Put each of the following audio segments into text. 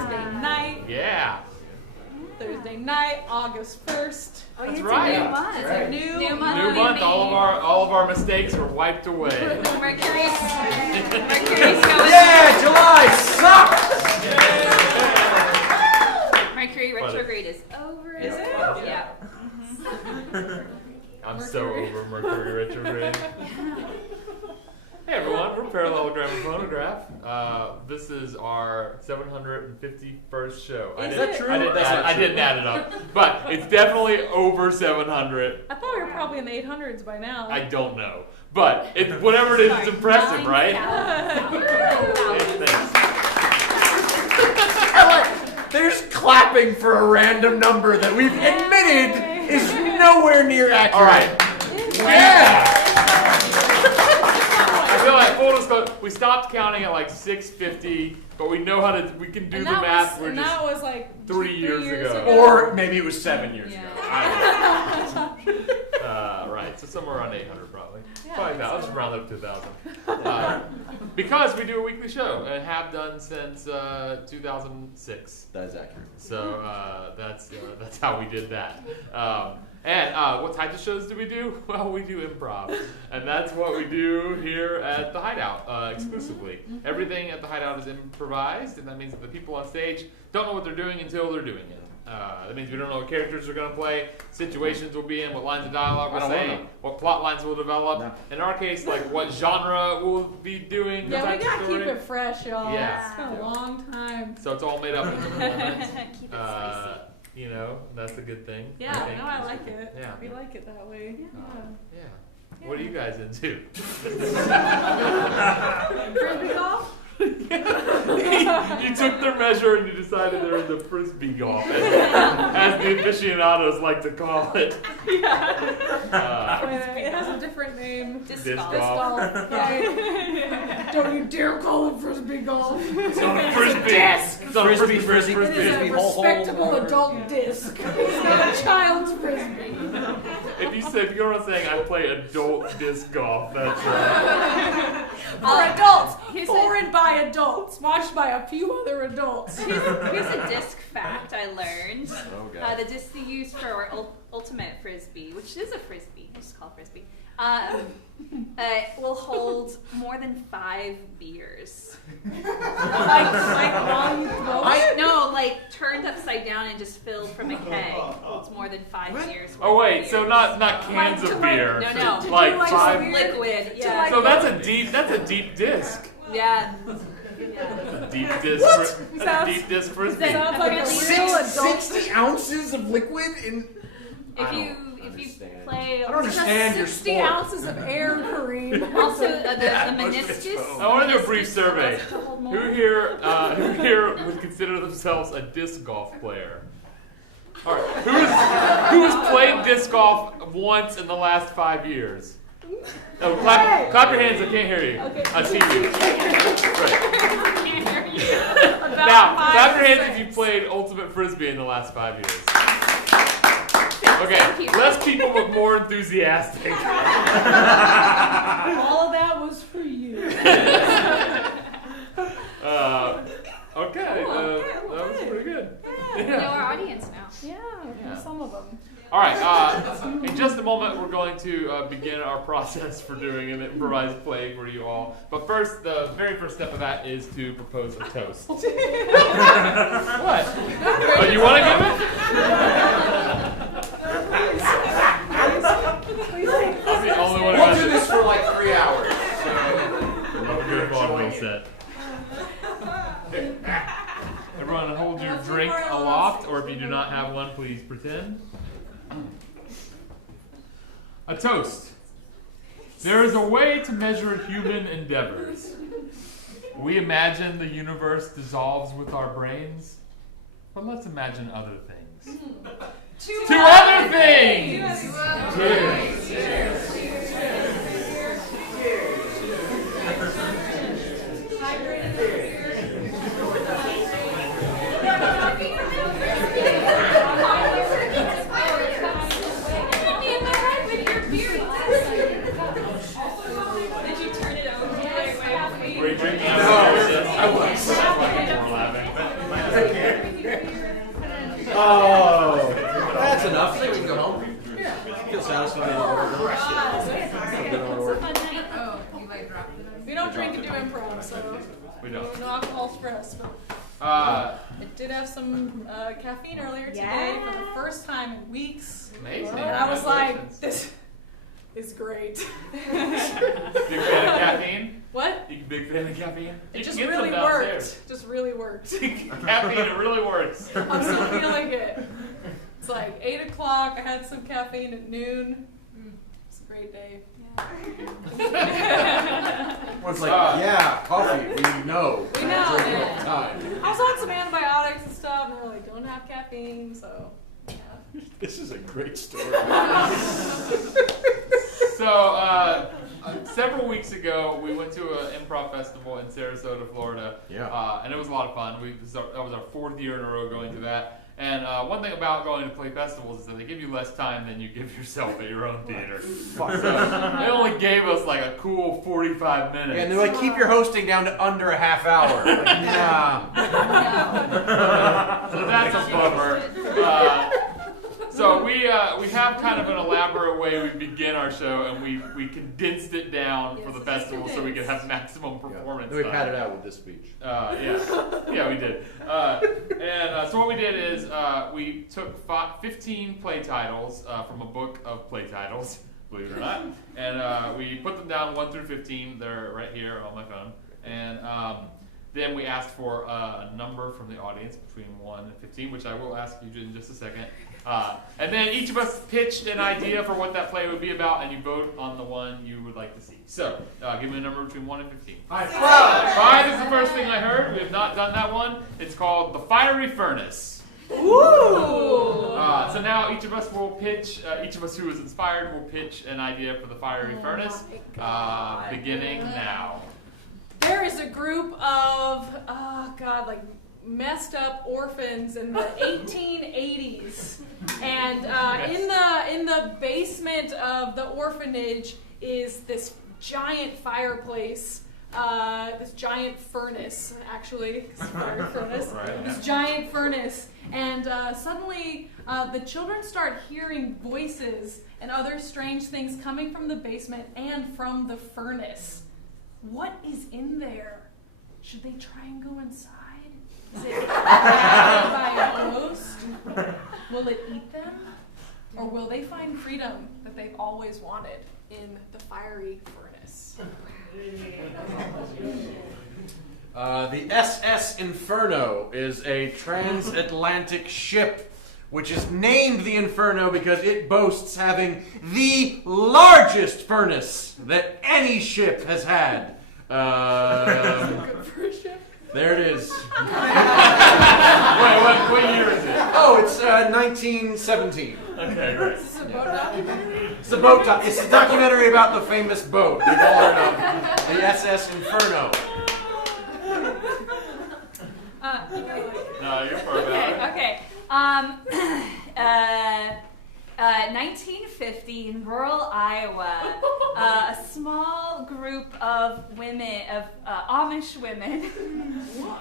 Thursday night. Yeah. Thursday night, August 1st. Oh, That's it's right. a new month. It's a new month. New month. All of our mistakes were wiped away. Mercury's going. Yeah, July sucks! Mercury retrograde is over. Is it? Yeah. I'm so over Mercury retrograde. Hey everyone, we're Parallelogramophonograph. This is our 751st show. Is that true? I didn't add it up, but it's definitely over 700. I thought we were probably in the 800s by now. I don't know, but whatever it is, it's impressive, right? Thanks. There's clapping for a random number that we've admitted is nowhere near accurate. All right. Yeah! I feel like full disclosure, we stopped counting at like 650, but we know how to. We can do And the that math. was, and that was like 3 years ago. Or maybe it was 7 years ago. Right, so somewhere around 800 probably. Yeah, 5,000. Let's round it up to 1,000. Because we do a weekly show and have done since 2006. That is accurate. So that's how we did that. And what types of shows do we do? Well, we do improv. And that's what we do here at the Hideout exclusively. Everything at the Hideout is improvised, and that means that the people on stage don't know what they're doing until they're doing it. That means we don't know what characters are going to play, situations we'll be in, what lines of dialogue we'll say, what plot lines we'll develop. No. In our case, like what genre we'll be doing. Yeah, we got to keep it fresh, y'all. Yeah. It's been a long time. So it's all made up in the moment. Keep it spicy. You know, that's a good thing. Yeah, no, I like it. Yeah. We like it that way. Yeah. What are you guys into? Frisbee golf? You took their measure and you decided they're into frisbee golf, as the aficionados like to call it. It has a different name. Disc Disc golf. golf. Right. Don't you dare call it frisbee golf. It's not a frisbee. It's not a frisbee. It is a respectable adult disc. It's not a child's frisbee. If you go around saying I play adult disc golf, that's For adults, for and by adults, watched by a few other adults. Here's a disc fact I learned. Oh, God. The disc they use for our ultimate frisbee, which is a frisbee, we'll just call it frisbee, will hold more than 5 beers. like while you throw it? No, like turned upside down and just filled from a keg. It's more than 5 beers. Oh wait, so not cans of beer. No. Like like 5. Liquid. Yeah. So that's a deep disc. Yeah. Deep disc. That's a deep disc frisbee. Sounds like a real adult. 60 ounces of liquid in... If you play, I don't understand your 60 sport. ounces of air, Kareem. also the meniscus. I want to do a brief survey. To hold more. Who here would consider themselves a disc golf player? All right. Who has played disc golf once in the last 5 years? Oh, clap your hands. I can't hear you. Okay. I see you. Right. Can't hear you. Now, clap your hands if you played Ultimate Frisbee in the last 5 years. Okay, less people but more enthusiastic. All of that was for you. Okay, that was pretty good. We know our audience now. Yeah, some of them. All right, in just a moment, we're going to begin our process for doing an improvised play for you all. But first, the very first step of that is to propose a toast. What? Oh, you want to give it? I'm the only one who We'll has do it. this for like 3 hours. Good vaudeville set. Everyone, hold your drink aloft, or if you do not have one, please pretend. A toast. There is a way to measure human endeavors. We imagine the universe dissolves with our brains, but let's imagine other things. Two other things! Cheers. Did you turn it over? Were you drinking? No, I was. That's why people were laughing. We don't. No alcohols for us. But it did have some caffeine earlier today for the first time in weeks. Amazing. And I was like, this is great. Big fan of caffeine? What? You big fan of caffeine? It just really worked. Just really worked. Caffeine, it really works. I'm still feeling it. It's like 8 o'clock. I had some caffeine at noon. It's a great day. Well, it's like, yeah, coffee. We know. We know. Yeah. Time. I was on some antibiotics and stuff, and they were like, don't have caffeine, so yeah. This is a great story. So, several weeks ago, we went to an improv festival in Sarasota, Florida. Yeah. And it was a lot of fun. That was our 4th year in a row going to that. And one thing about going to play festivals is that they give you less time than you give yourself at your own theater. So they only gave us like a cool 45 minutes. Yeah, and they're like, keep your hosting down to under a half hour. Like, nah. So that's a bummer. So we have kind of an elaborate way we begin our show, and we condensed it down for the festival so we could have maximum performance. Then we time. padded out with this speech. Yeah, we did. So what we did is we took 15 play titles from a book of play titles, believe it or not, and we put them down 1 through 15. They're right here on my phone, and then we asked for a number from the audience between 1 and 15, which I will ask you in just a second. And then each of us pitched an idea for what that play would be about, and you vote on the one you would like to see. So, give me a number between 1 and 15. 5. 5 is the first thing I heard. We have not done that one. It's called The Fiery Furnace. Ooh! So now each of us will pitch, each of us who is inspired will pitch an idea for The Fiery Furnace, beginning now. There is a group of, like messed up orphans in the 1880s, and in the basement of the orphanage is this giant fireplace, this giant furnace, actually, fire furnace, this giant furnace, and suddenly the children start hearing voices and other strange things coming from the basement and from the furnace. What is in there? Should they try and go inside? Is it inhabited by a ghost? Will it eat them? Or will they find freedom that they've always wanted in the fiery furnace? The SS Inferno is a transatlantic ship which is named the Inferno because it boasts having the largest furnace that any ship has had. Good for a ship. There it is. Wait, what year is it? Oh, it's 1917. Okay, great. Is this a boat documentary? It's a boat. It's a documentary about the famous boat. We've all heard of the SS Inferno. No, you're far back. Okay. 1950 in rural Iowa, a small group of women, Amish women,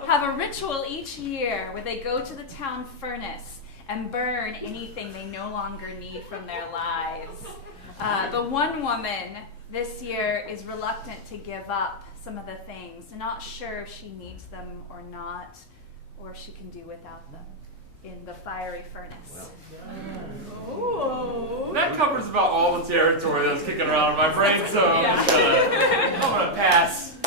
have a ritual each year where they go to the town furnace and burn anything they no longer need from their lives. But one woman this year is reluctant to give up some of the things, not sure if she needs them or not, or if she can do without them in the fiery furnace. Oh. That covers about all the territory that's kicking around in my brain, so I'm gonna pass.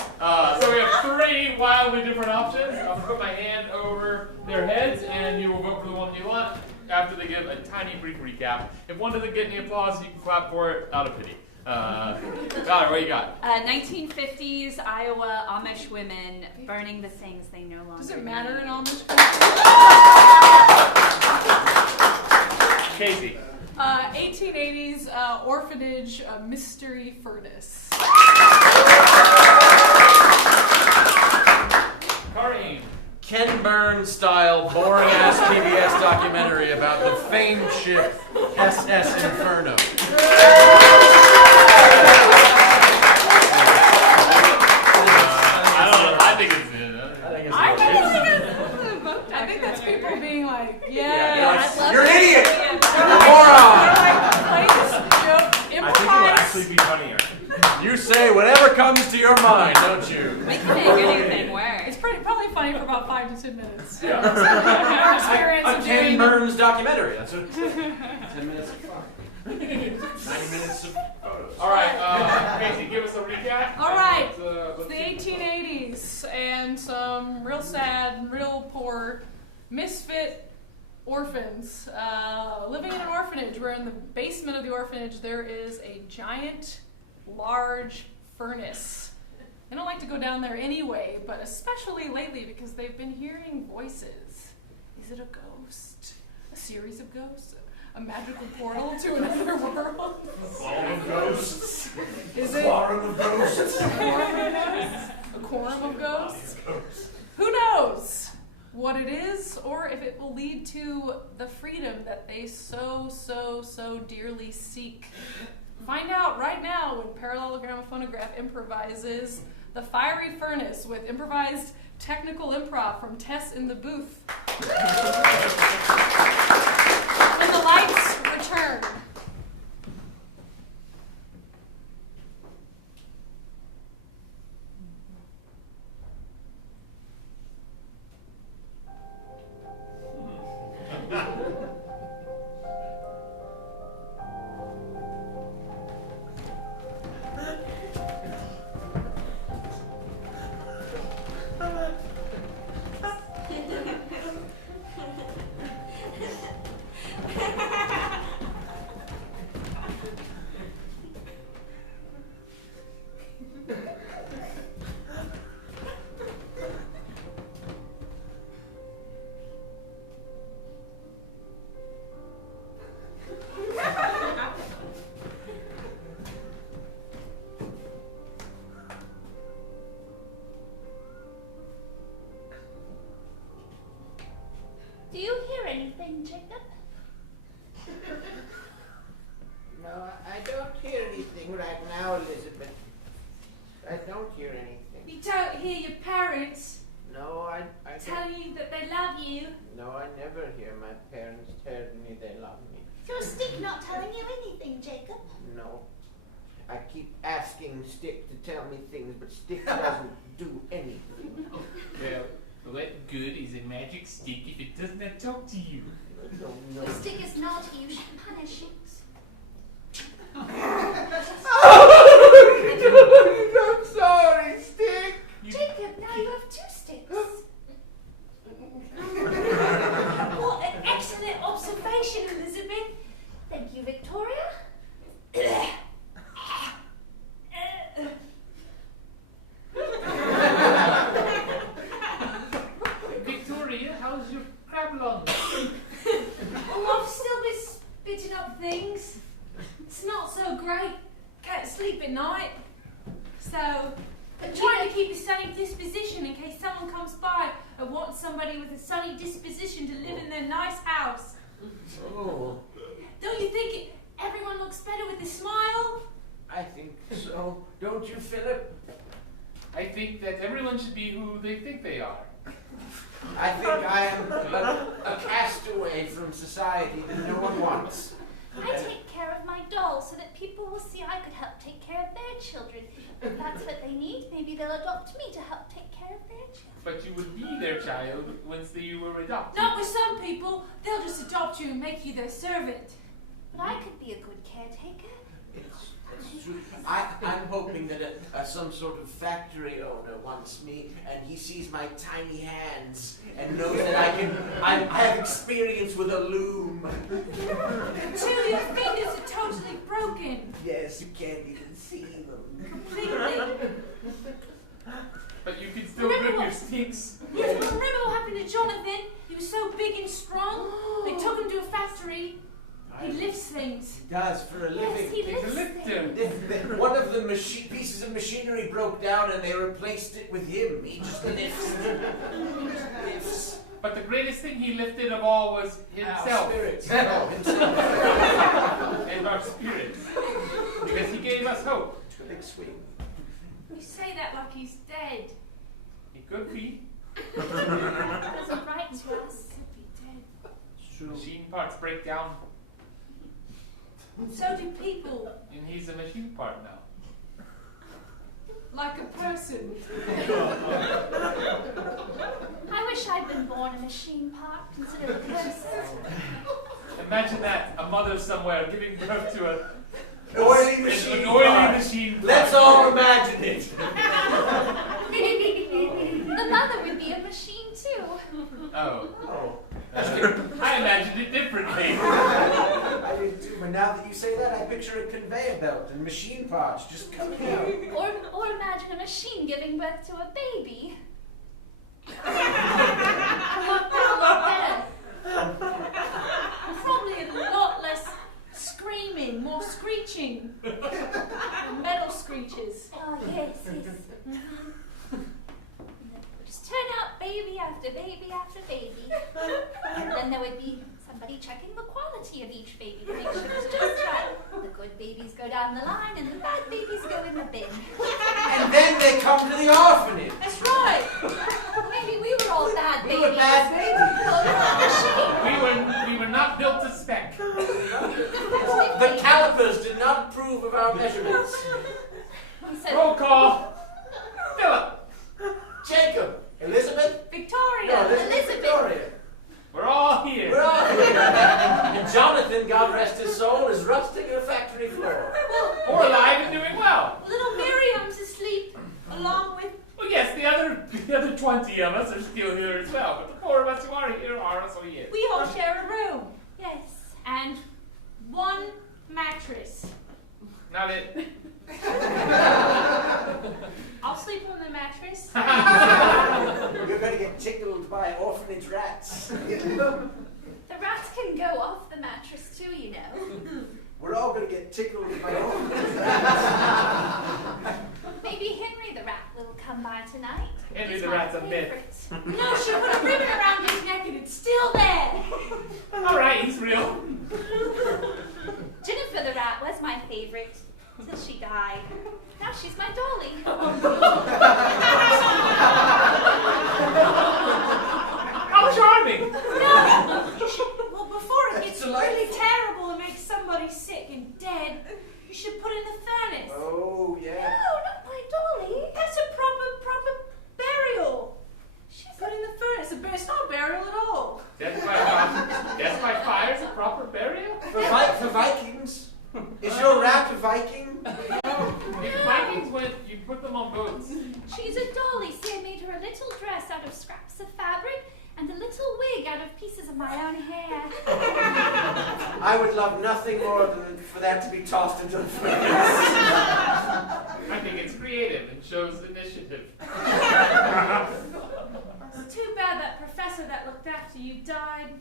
So we have 3 wildly different options. I'm gonna put my hand over their heads, and you will vote for the one you want after they give a tiny brief recap. If one doesn't get any applause, you can clap for it out of pity. Valerie, what you got? 1950s Iowa Amish women burning the things they no longer Does it matter in need. Amish Casey. 1880s orphanage mystery furnace. Kareem. Ken Burns style boring ass PBS documentary about the famed ship SS Inferno. I think that's people being like, You're an idiot! You're a moron! play this joke, I think it will improvise. actually be funnier. You say whatever comes to your mind, don't you? We can make anything work. probably funny for about 5 to 10 minutes. Yeah. Our experience A of Ken doing Burns documentary. That's what 10 minutes of fun. 90 minutes of photos. All right, Casey, give us a recap. All right. Let's the see. 1880s and some real sad, real poor, misfit orphans living in an orphanage where in the basement of the orphanage there is a giant, large furnace. They don't like to go down there anyway, but especially lately because they've been hearing voices. Is it a ghost? A series of ghosts? A magical portal to another world? Quorum of ghosts. Is it Quorum of ghosts. a quorum of ghosts? Who knows what it is, or if it will lead to the freedom that they so dearly seek. Find out right now when Parallelogramophonograph improvises The Fiery Furnace with improvised technical improv from Tess in the booth. When the lights return. Do you hear anything, Jacob? No, I don't hear anything right now, Elizabeth. I don't hear anything. You don't hear your parents No, I don't. telling you that they love you? No, I never hear my parents telling me they love me. Your stick not telling you anything, Jacob? No. I keep asking Stick to tell me things, but Stick doesn't do anything. Well, what good is a magic stick if it does not talk to you? No. Your stick is naughty, you should punish it. I'm sorry, Stick. Jacob, now you have 2 sticks. What an excellent observation, Elizabeth. Thank you, Victoria. Victoria, how's your crab lung? Oh, I've still been spitting up things. It's not so great. Can't sleep at night. So, I'm trying to keep a sunny disposition in case someone comes by and wants somebody with a sunny disposition to live in their nice house. Oh, Don't you think everyone looks better with a smile? I think so. Don't you, Philip? I think that everyone should be who they think they are. I think I am a castaway from society that no one wants. I take care of my dolls so that people will see I could help take care of their children. If that's what they need, maybe they'll adopt me to help take care of their children. But you would be their child once you were adopted. Not with some people. They'll just adopt you and make you their servant. But I could be a good caretaker. It's true. I'm hoping that some sort of factory owner wants me, and he sees my tiny hands and knows that I have experience with a loom. Until your fingers are totally broken. Yes, you can't even see them. Completely. But you can still Remember grip your what- sticks. Yes, but remember what happened to Jonathan? He was so big and strong. They took him to a factory. He lifts things. He does for a Yes, living. he It's a lifts lifter. things. One of the pieces of machinery broke down, and they replaced it with him. He just lifts. Lifts. But the greatest thing he lifted of all was himself Spirits. Oh, himself. and our spirits. Because he gave us hope. Big swing. You say that like he's dead. He could be. That doesn't write to us. He'd be dead. Machine parts break down, So do people. and he's a machine part now. like a person. I wish I'd been born a machine part instead of a person. Imagine that, a mother somewhere giving birth to An oily machine. an oily part. machine. Let's all imagine it. The mother would be a machine too. Oh. Oh. I imagined it differently. I did too, but now that you say that, I picture a conveyor belt and machine parts just coming out. Or imagine a machine giving birth to a baby. Probably a lot less screaming, more screeching. Metal screeches. Oh, yes, yes. Just turn out baby after baby after baby. And then there would be somebody checking the quality of each baby to make sure it's just right. The good babies go down the line and the bad babies go in the bin. And then they come to the orphanage. That's right. Maybe we were all bad We babies. were bad babies. We were not built to spec. The calipers did not approve of our measurements. He said, Roll call. Philip. Jacob, Elizabeth, Victoria. no, Elizabeth. Victoria. We're all here. We're all here. And Jonathan, God rest his soul, is rusting in a factory floor. We're alive and doing well. Little Miriam's asleep, along with. Well, yes, the other 20 of us are still here as well, but the 4 of us who are here are also here. We all share a room yes. and one mattress. Not it. I'll sleep on the mattress. You're going to get tickled by orphanage rats. The rats can go off the mattress too, you know. We're all going to get tickled by orphanage rats. Maybe Henry the rat will come by tonight. Henry He's the my rat's a myth. favorite. No, she'll put a ribbon around his neck and it's still there. All right, he's real. Jennifer the rat was my favorite till she died. Now she's my dolly. How charming. Well, before it gets delightful. really terrible and makes somebody sick and dead, you should put in the furnace. Oh, No, yeah. not my dolly. That's a proper burial. Put in the furnace. It's not a burial at all. Death by fire is a proper burial? For Vikings. Is your rat a Viking? If Vikings went, you put them on boats. She's a dolly, so I made her a little dress out of scraps of fabric and a little wig out of pieces of my own hair. I would love nothing more than for that to be tossed into the furnace. I think it's creative and shows initiative. It's too bad that professor that looked after you died.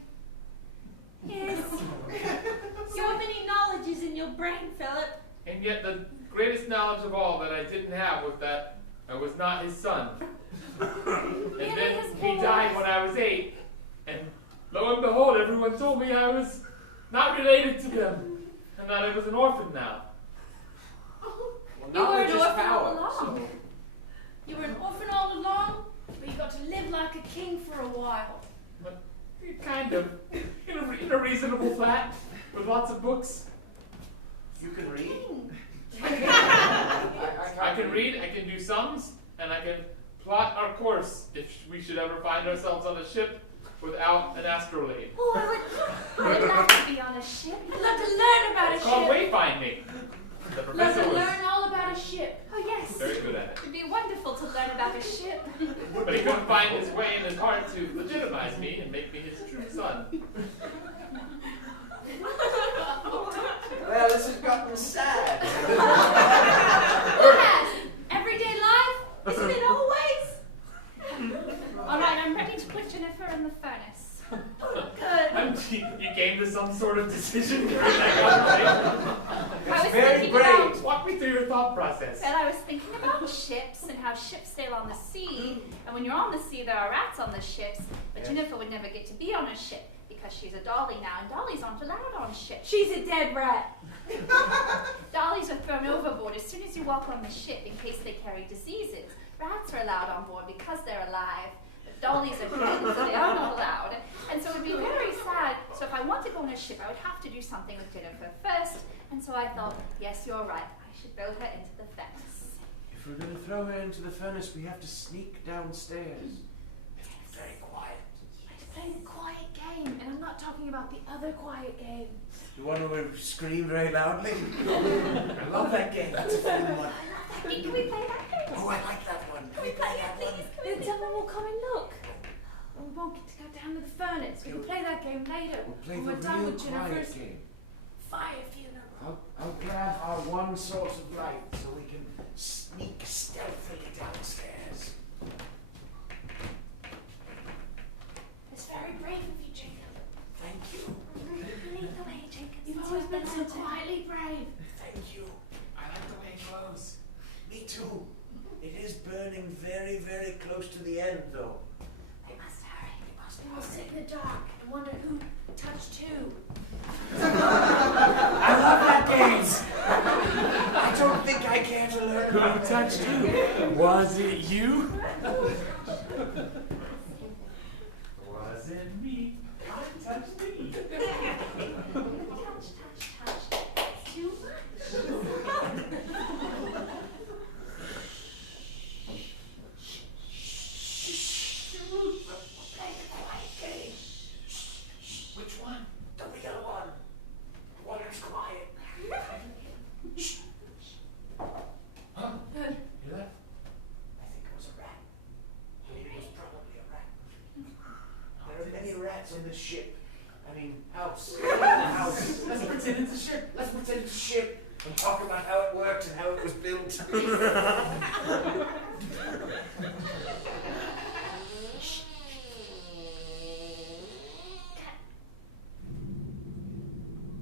Yes. So many knowledges in your brain, Philip. And yet the greatest knowledge of all that I didn't have was that I was not his son. And then he died when I was 8. And lo and behold, everyone told me I was not related to them. And that I was an orphan now. Well, You were knowledge an is orphan power. all along. So. You were an orphan all along, but you got to live like a king for a while. But kind of. In a reasonable flat with lots of books. You can read? I can read, I can do sums, and I can plot our course if we should ever find ourselves on a ship without an astrolabe. Oh, I would love to be on a ship. I'd love to learn about It's a called ship. wayfinding. The Love professor to was learn all about a ship. Oh, yes. very good at it. It'd be wonderful to learn about a ship. But he couldn't find his way in his heart to legitimize me and make me his true son. Well, this has gotten sad. Who has? Everyday life? Isn't it always? All right, I'm ready to put Jennifer in the furnace. Good. You came to some sort of decision during that conversation. I was very thinking brave. about Walk me through your thought process. Well, I was thinking about ships and how ships sail on the sea. And when you're on the sea, there are rats on the ships. But Jennifer would never get to be on a ship because she's a dolly now, and dollies aren't allowed on ships. She's a dead rat. Dollies are thrown overboard as soon as you walk on the ship in case they carry diseases. Rats are allowed on board because they're alive. But dollies are dead, so they are not allowed. And so it would be very sad. So if I want to go on a ship, I would have to do something with Jennifer first. And so I thought, yes, you're right. I should throw her into the furnace. If we're going to throw her into the furnace, we have to sneak downstairs. Very quiet. Let's play the quiet game, and I'm not talking about the other quiet game. The one where we scream very loudly? I love that game. That's a fun one. I love that game. Can we play that game? Oh, I like that one. Can we play it, please? Then someone will come and look. And we won't get to go down to the furnace. We can play that game later. We'll play when the we're done real with quiet Jennifer's game. fire funeral. I'll grab our one source of light so we can sneak stealthily downstairs. It's very brave of you, Jacob. Thank you. Lead the way, Jacob. You've always been so quietly brave. Thank you. I like the way it glows. Me too. It is burning very, very close to the end, though. They must hurry. We'll sit in the dark and wonder who touched who. I love that game. I don't think I care to learn. Who touched who? Was it you? Was it me? I touched me. Touch, touch, touch. It's too much. Play the quiet game. Which one? The real one. The one who's quiet. Huh? Hear that? I think it was a rat. It was probably a rat. There are many rats on this ship. I mean, house. House. Let's pretend it's a ship. Let's pretend it's a ship and talk about how it works and how it was built.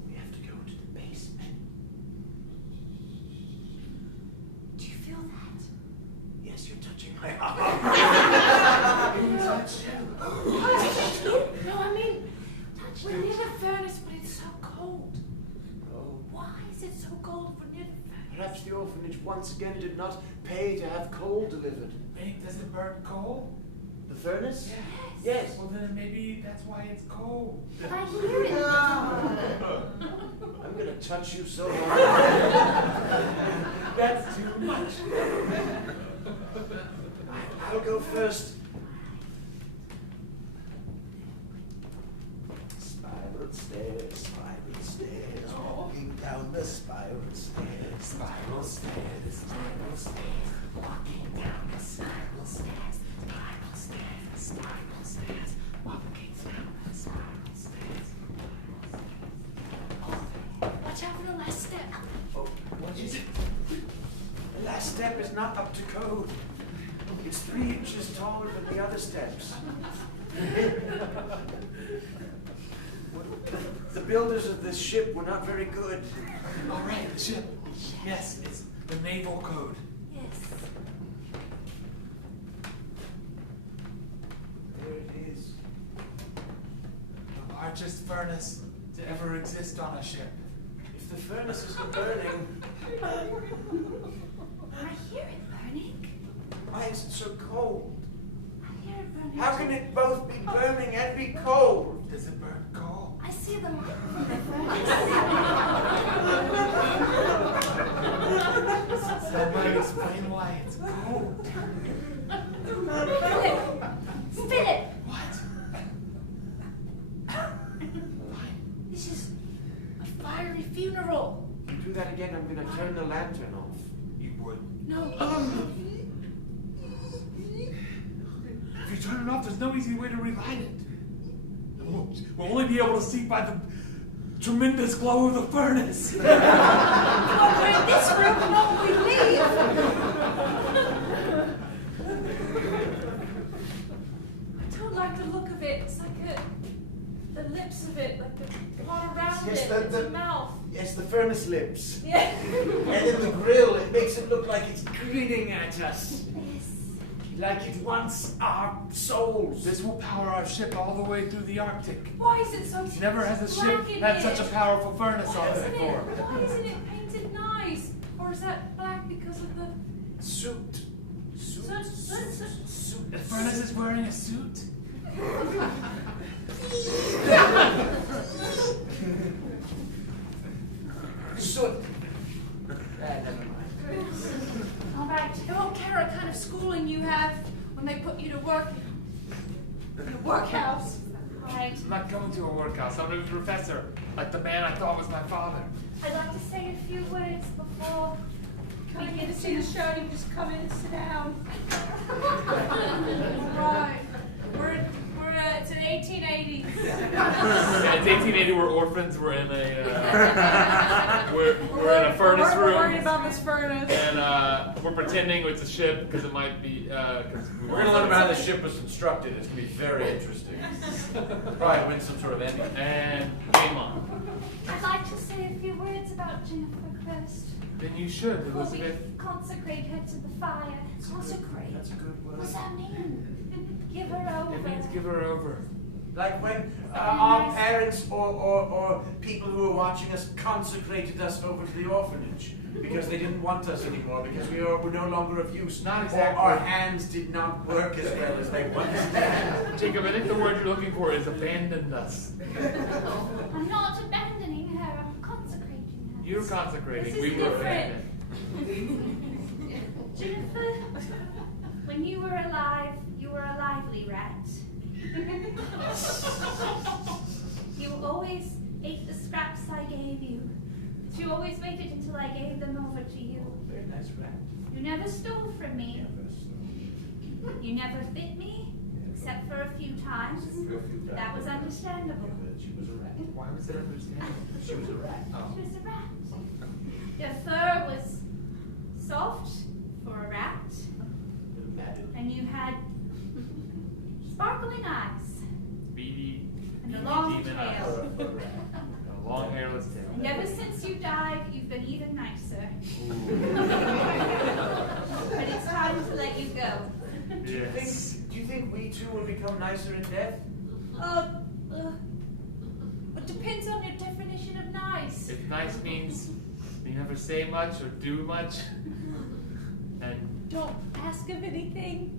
We have to go into the basement. Do you feel that? Yes, you're touching my arm. Who touched you? No, I mean, we're near the furnace, but it's so cold. Oh, Why is it so cold if we're near the furnace? perhaps the orphanage once again did not pay to have coal delivered. Wait, does it burn coal? The furnace? Yeah. Yes. Well, then maybe that's why it's cold. But I hear it. I'm gonna touch you so hard. That's too much. I'll go first. Spiral stairs, walking down the spiral stairs. Spiral stairs, spiral stairs, walking down the spiral stairs. Spiral stairs, spiral stairs, walking down the spiral stairs. Watch out for the last step. Oh, what is it? The last step is not up to code. It's 3 inches taller than the other steps. The builders of this ship were not very good. All right, the ship. Yes, it's the naval code. Yes. There it is. The largest furnace to ever exist on a ship. If the furnace isn't burning, I hear it burning. why is it so cold? I hear it burning. How can it both be burning and be cold? Does it burn coal? I see the light from the furnace. That might explain why it's cold. Philip! What? Fine. This is a fiery funeral. Do that again, I'm gonna turn the lantern off. You would. No. If you turn it off, there's no easy way to relight it. We'll only be able to see by the tremendous glow of the furnace. We're in this room, not we leave. I don't like the look of it. It's like the lips of it, like the part around Yes, it. the- It's the- a mouth. Yes, the furnace lips. Yeah. And in the grill, it makes it look like it's grinning at us. Like it wants our souls. This will power our ship all the way through the Arctic. Why is it so Never has a ship black in had here? such a powerful furnace Why on it isn't it? before. Why isn't it painted nice? Or is that black because of the Suit. The furnace is wearing a suit? Soot. Never mind. All right, who not going to a workhouse. I'm going to be a professor, like the man I thought was my father. I'd like to say a few words before Come we in get to see the show, you can just come in and sit down. Right. It's an 1880s. Yeah, it's 1880. We're orphans. We're in a we're in a furnace We're worried room, about this furnace. and we're pretending it's a ship because it might be. We're going to learn about how the ship was constructed. It's going to be very interesting. Probably win some sort of Emmy. And game on. I'd like to say a few words about Jennifer first. Then you should, Before we Elizabeth. consecrate her to the fire. Consecrate? That's a good word. What's that mean? Give her over. It means give her over. Like when our parents or people who were watching us consecrated us over to the orphanage because they didn't want us anymore because we were no longer of use. Not Or exactly. our hands did not work as well as they once did. Jacob, I think the word you're looking for is abandoned us. I'm not abandoning her, I'm consecrating her. You're consecrating. This We is were different. abandoned. Jennifer, when you were alive, you were a lively rat. You always ate the scraps I gave you. But you always waited until I gave them over to you. Very nice rat. You never stole from me. You never bit me, except for a few times. That was understandable. She was a rat. Why was it understandable? She was a rat. She was a rat. Your fur was soft for a rat, and you had sparkling eyes Beady, and a long demon tail. eyes. A long hairless tail. And ever since you died, you've been even nicer. But it's time to let you go. Yes. Do you think we two will become nicer in death? It depends on your definition of nice. If nice means you never say much or do much, and Don't ask of anything.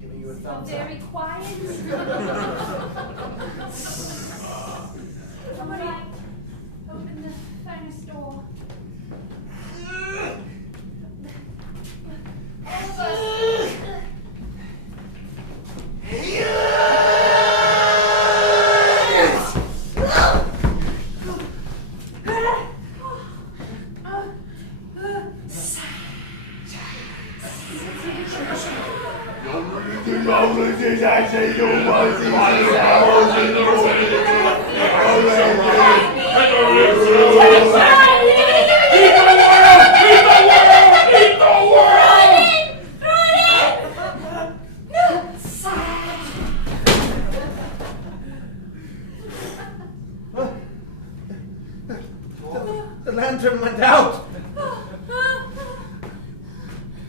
Giving you a So thumbs up. very quiet. Somebody open the furnace door. The lantern went out.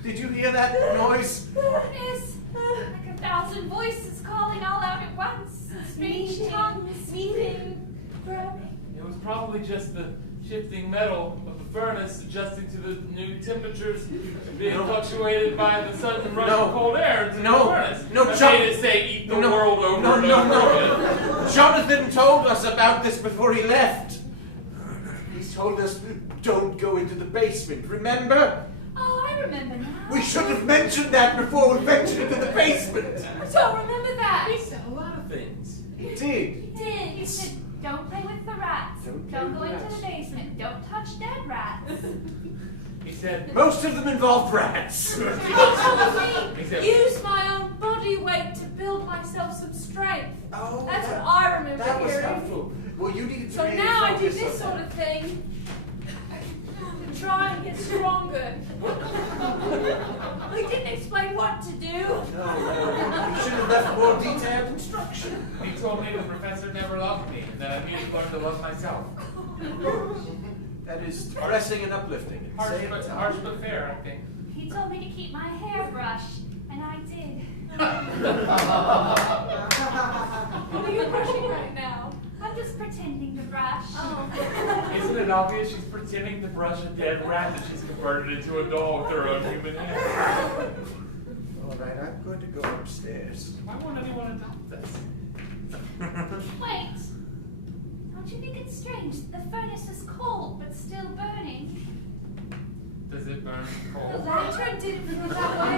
Did you hear that noise? Yes, like 1,000 voices calling all out at once. Strange tongues meeting. it was probably just the shifting metal of the furnace adjusting to the new temperatures being fluctuated by the sudden rush of cold air into the furnace. That made it say eat the world over and over again. Jonathan told us about this before he left. He told us don't go into the basement, remember? Oh, I remember now. We should have mentioned that before we ventured into the basement. I don't remember that. He said a lot of things. He did. You did. You said, don't play with the rats. Don't play Don't with go into rats. the basement. Don't touch dead rats. He said, Most of them involved rats. He told me he said, use my own body weight to build myself some strength. Oh, That's what I remember that was hearing. helpful. Well, you need to So really now I do focus this on sort of thing to try and get stronger. He didn't explain what to do. No, you should have left more detailed instruction. he told me the professor never loved me and that I need to learn to love myself. That is depressing and uplifting. Harsh but fair, I think. He told me to keep my hair brushed, and I did. What are you brushing right now? I'm just pretending to brush. Isn't it obvious she's pretending to brush a dead rat that she's converted into a doll with her own human hands? All right, I'm going to go upstairs. Why won't anyone adopt this? Wait. Don't you think it's strange? The furnace is cold, but still burning. Does it burn The cold? lantern didn't feel that way.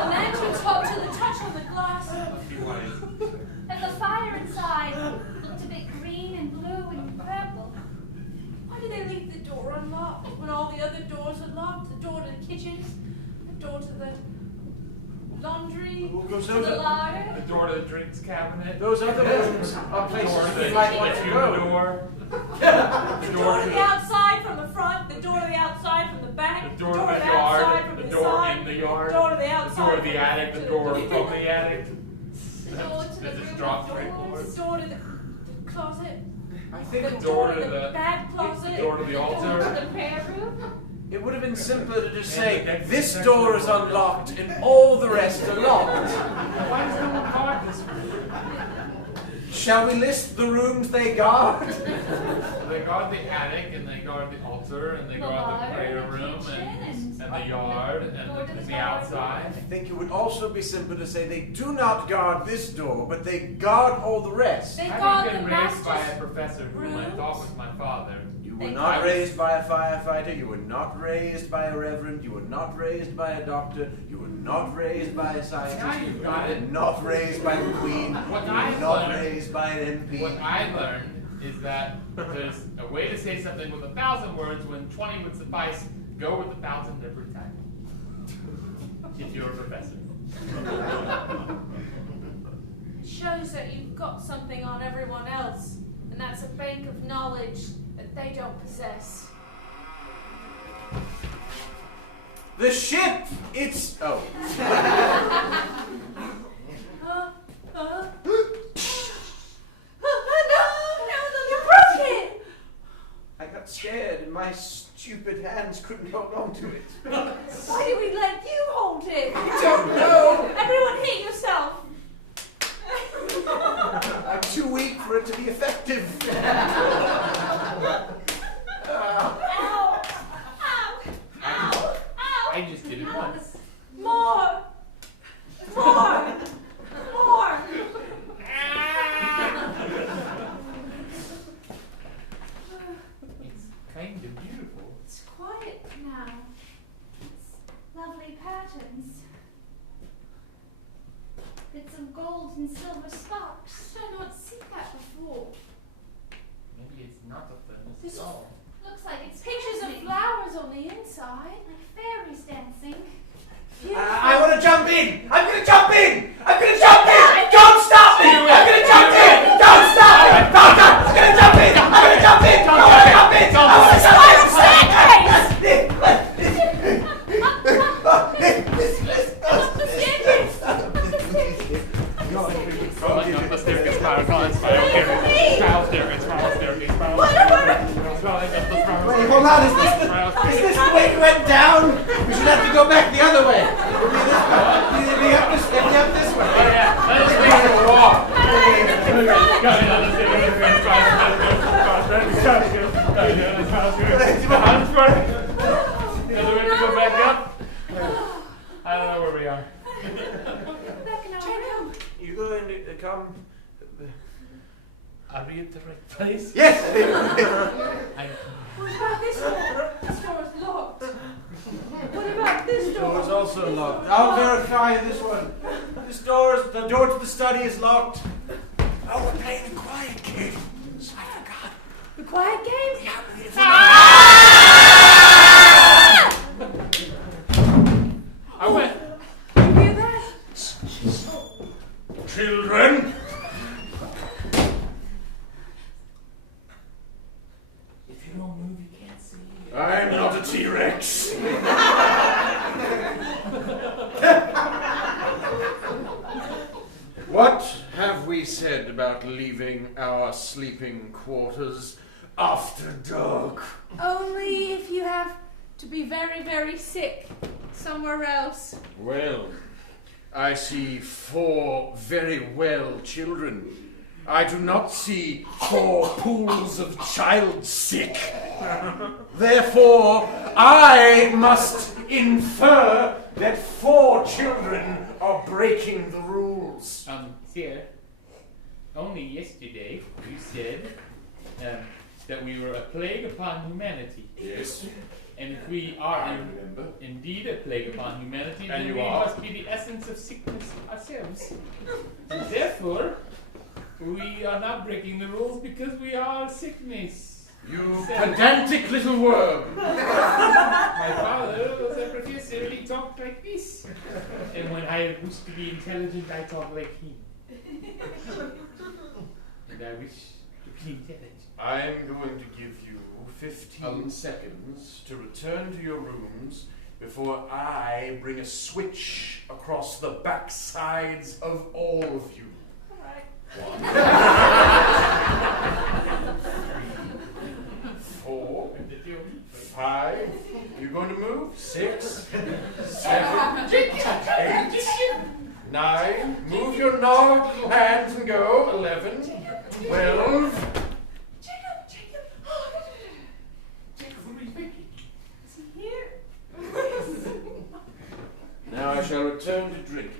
The lantern talked to the touch on the glass. Must be white. And the fire inside laundry, Who goes to over the the- larder. The door to the drinks cabinet. Those other rooms are places Door you might want to to the go. door. The door to the outside from the front, the door to the outside from the back, The door to the outside yard. from The the door side, in the yard. the door to the The outside, door to the from attic. The to door from the attic. The door to the This is room drop of straight doors. forward. the door to the closet, I the think door to to the the- bag closet, the door to the door altar. to the prayer room. it would have been simpler to just And say, the next this section door is door. unlocked and all the rest are locked. Why does no one guard this room? Shall we list the rooms they guard? They guard the attic, and they guard the altar, and they The guard the larder, prayer the room, kitchen, and and the yard, and go to the the outside. I think it would also be simpler to say they do not guard this door, but they guard all the rest. They Having guard been the raised by a master's professor whom I rooms. thought was my father. You were They not guard- raised by a firefighter, you were not raised by a reverend, you were not raised by a doctor, you were not raised by a Now scientist, you've you got were it. not raised by the Queen, What you I were not learned- raised by an MP. What I learned is that there's a way to say something with 1,000 words when 20 would suffice. Go with 1,000 every time. If you're a professor. Shows that you've got something on everyone else, and that's a bank of knowledge that they don't possess. The ship! It's. Oh. You broke it! I got scared and my stupid hands couldn't hold on to it. Why did we let you hold it? I don't know! Everyone hit yourself! I'm too weak for it to be effective. Ow! Ow! Ow! Ow! I just did it once. More! More! More! It's kind of beautiful. It's quiet now. It's lovely patterns. Bits of gold and silver sparks. I've not seen that before. Maybe it's not a furnace This at all. Looks like it's Pictures of dancing. flowers on the inside. Like fairies dancing. I want to jump in! I'm going to jump in! I'm going to jump in! Don't stop me! I'm going to jump in! Don't stop me! Don't stop! I'm going to jump in! I'm going to jump in! I want to jump in! I want to jump in! Going up the staircase, spiral staircase, spiral staircase, spiral staircase, spiral staircase. Wait, hold on. Is this the way you went down? We should have to go back the other way. It'll be this way. It'll be up this way. Let's make it walk. Got it on the stairs. The other way to go back up. I don't know where we are. Back in our room. You going to come? Are we at the right place? Yes. I What about this door? This door is locked. What about this The door is door? also locked. I'll verify this one. The door to the study is locked. Oh, we're playing the quiet game. I forgot. The quiet game? I went. You hear that? Children. If you don't move, you can't see. I'm not a T-Rex. What have we said about leaving our sleeping quarters after dark? Only if you have to be very, very sick somewhere else. Well, I see 4 very well children. I do not see 4 pools of child sick. Therefore, I must infer that 4 children are breaking the rules. Sir, only yesterday you said that we were a plague upon humanity. Yes. And if we are indeed a plague upon humanity, And then you we are. must be the essence of sickness ourselves. And therefore, we are not breaking the rules because we are sickness. You pedantic little worm. My father was a professor and he talked like this. And when I wish to be intelligent, I talk like him. And I wish to be intelligent. I'm going to give you 15 seconds to return to your rooms before I bring a switch across the backsides of all of you. One, 3, 4, 5. You're going to move? 6, 7, 8, 9. Move your gnarled little hands and go. 11, 12. Now I shall return to drink.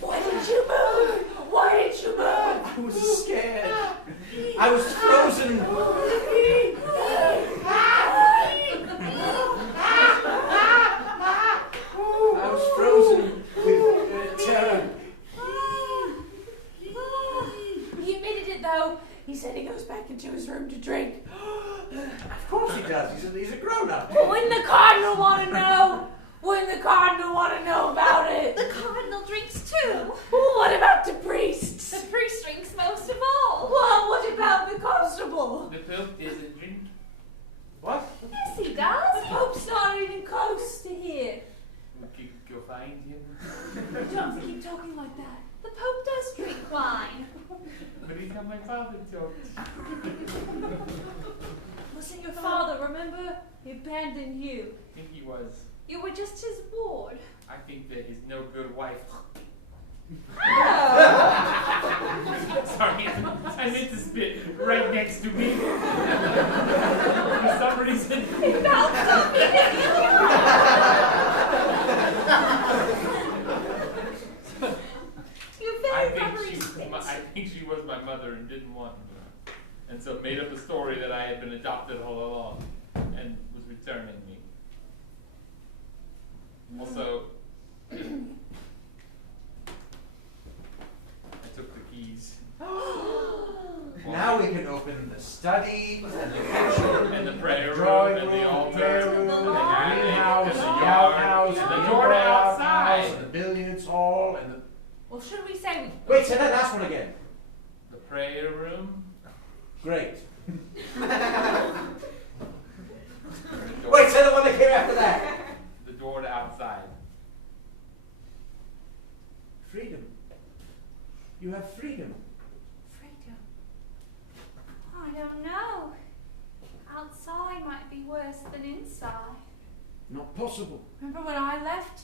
Why didn't you move? Why didn't you move? I was scared. I was frozen. I was frozen with terror. He admitted it though. He said he goes back into his room to drink. Of course he does. He's a grown-up. But wouldn't the cardinal want to know? Wouldn't the cardinal want to know about it? The cardinal drinks too. What about the priests? The priest drinks most of all. Well, what about the constable? The Pope doesn't drink. What? Yes, he The does. Pope's not even close to here. We could go find him. You don't have to keep talking like that. The Pope does drink wine. But he's how my father talked. Wasn't your father, remember? He abandoned you. I think he was. You were just his ward. I think that his no good wife. Sorry, I meant to spit right next to me. For some reason. He bounced on me. You're very rubbery. I think she was my mother and didn't want me. And so made up a story that I had been adopted all along and was returning me. Also, I took the keys. Now we can open the study and the kitchen And the prayer room drawing and room, the altar prayer room, and and the the attic greenhouse, and the the yard outhouse, and and the the door outhouse, outside. and the billiards hall, and the... Well, should we say Wait, say that last one again. The prayer room. Great. The door, Wait, say the one that came after that. the door to outside. Freedom. You have freedom. Freedom. I don't know. Outside might be worse than inside. Not possible. Remember when I left?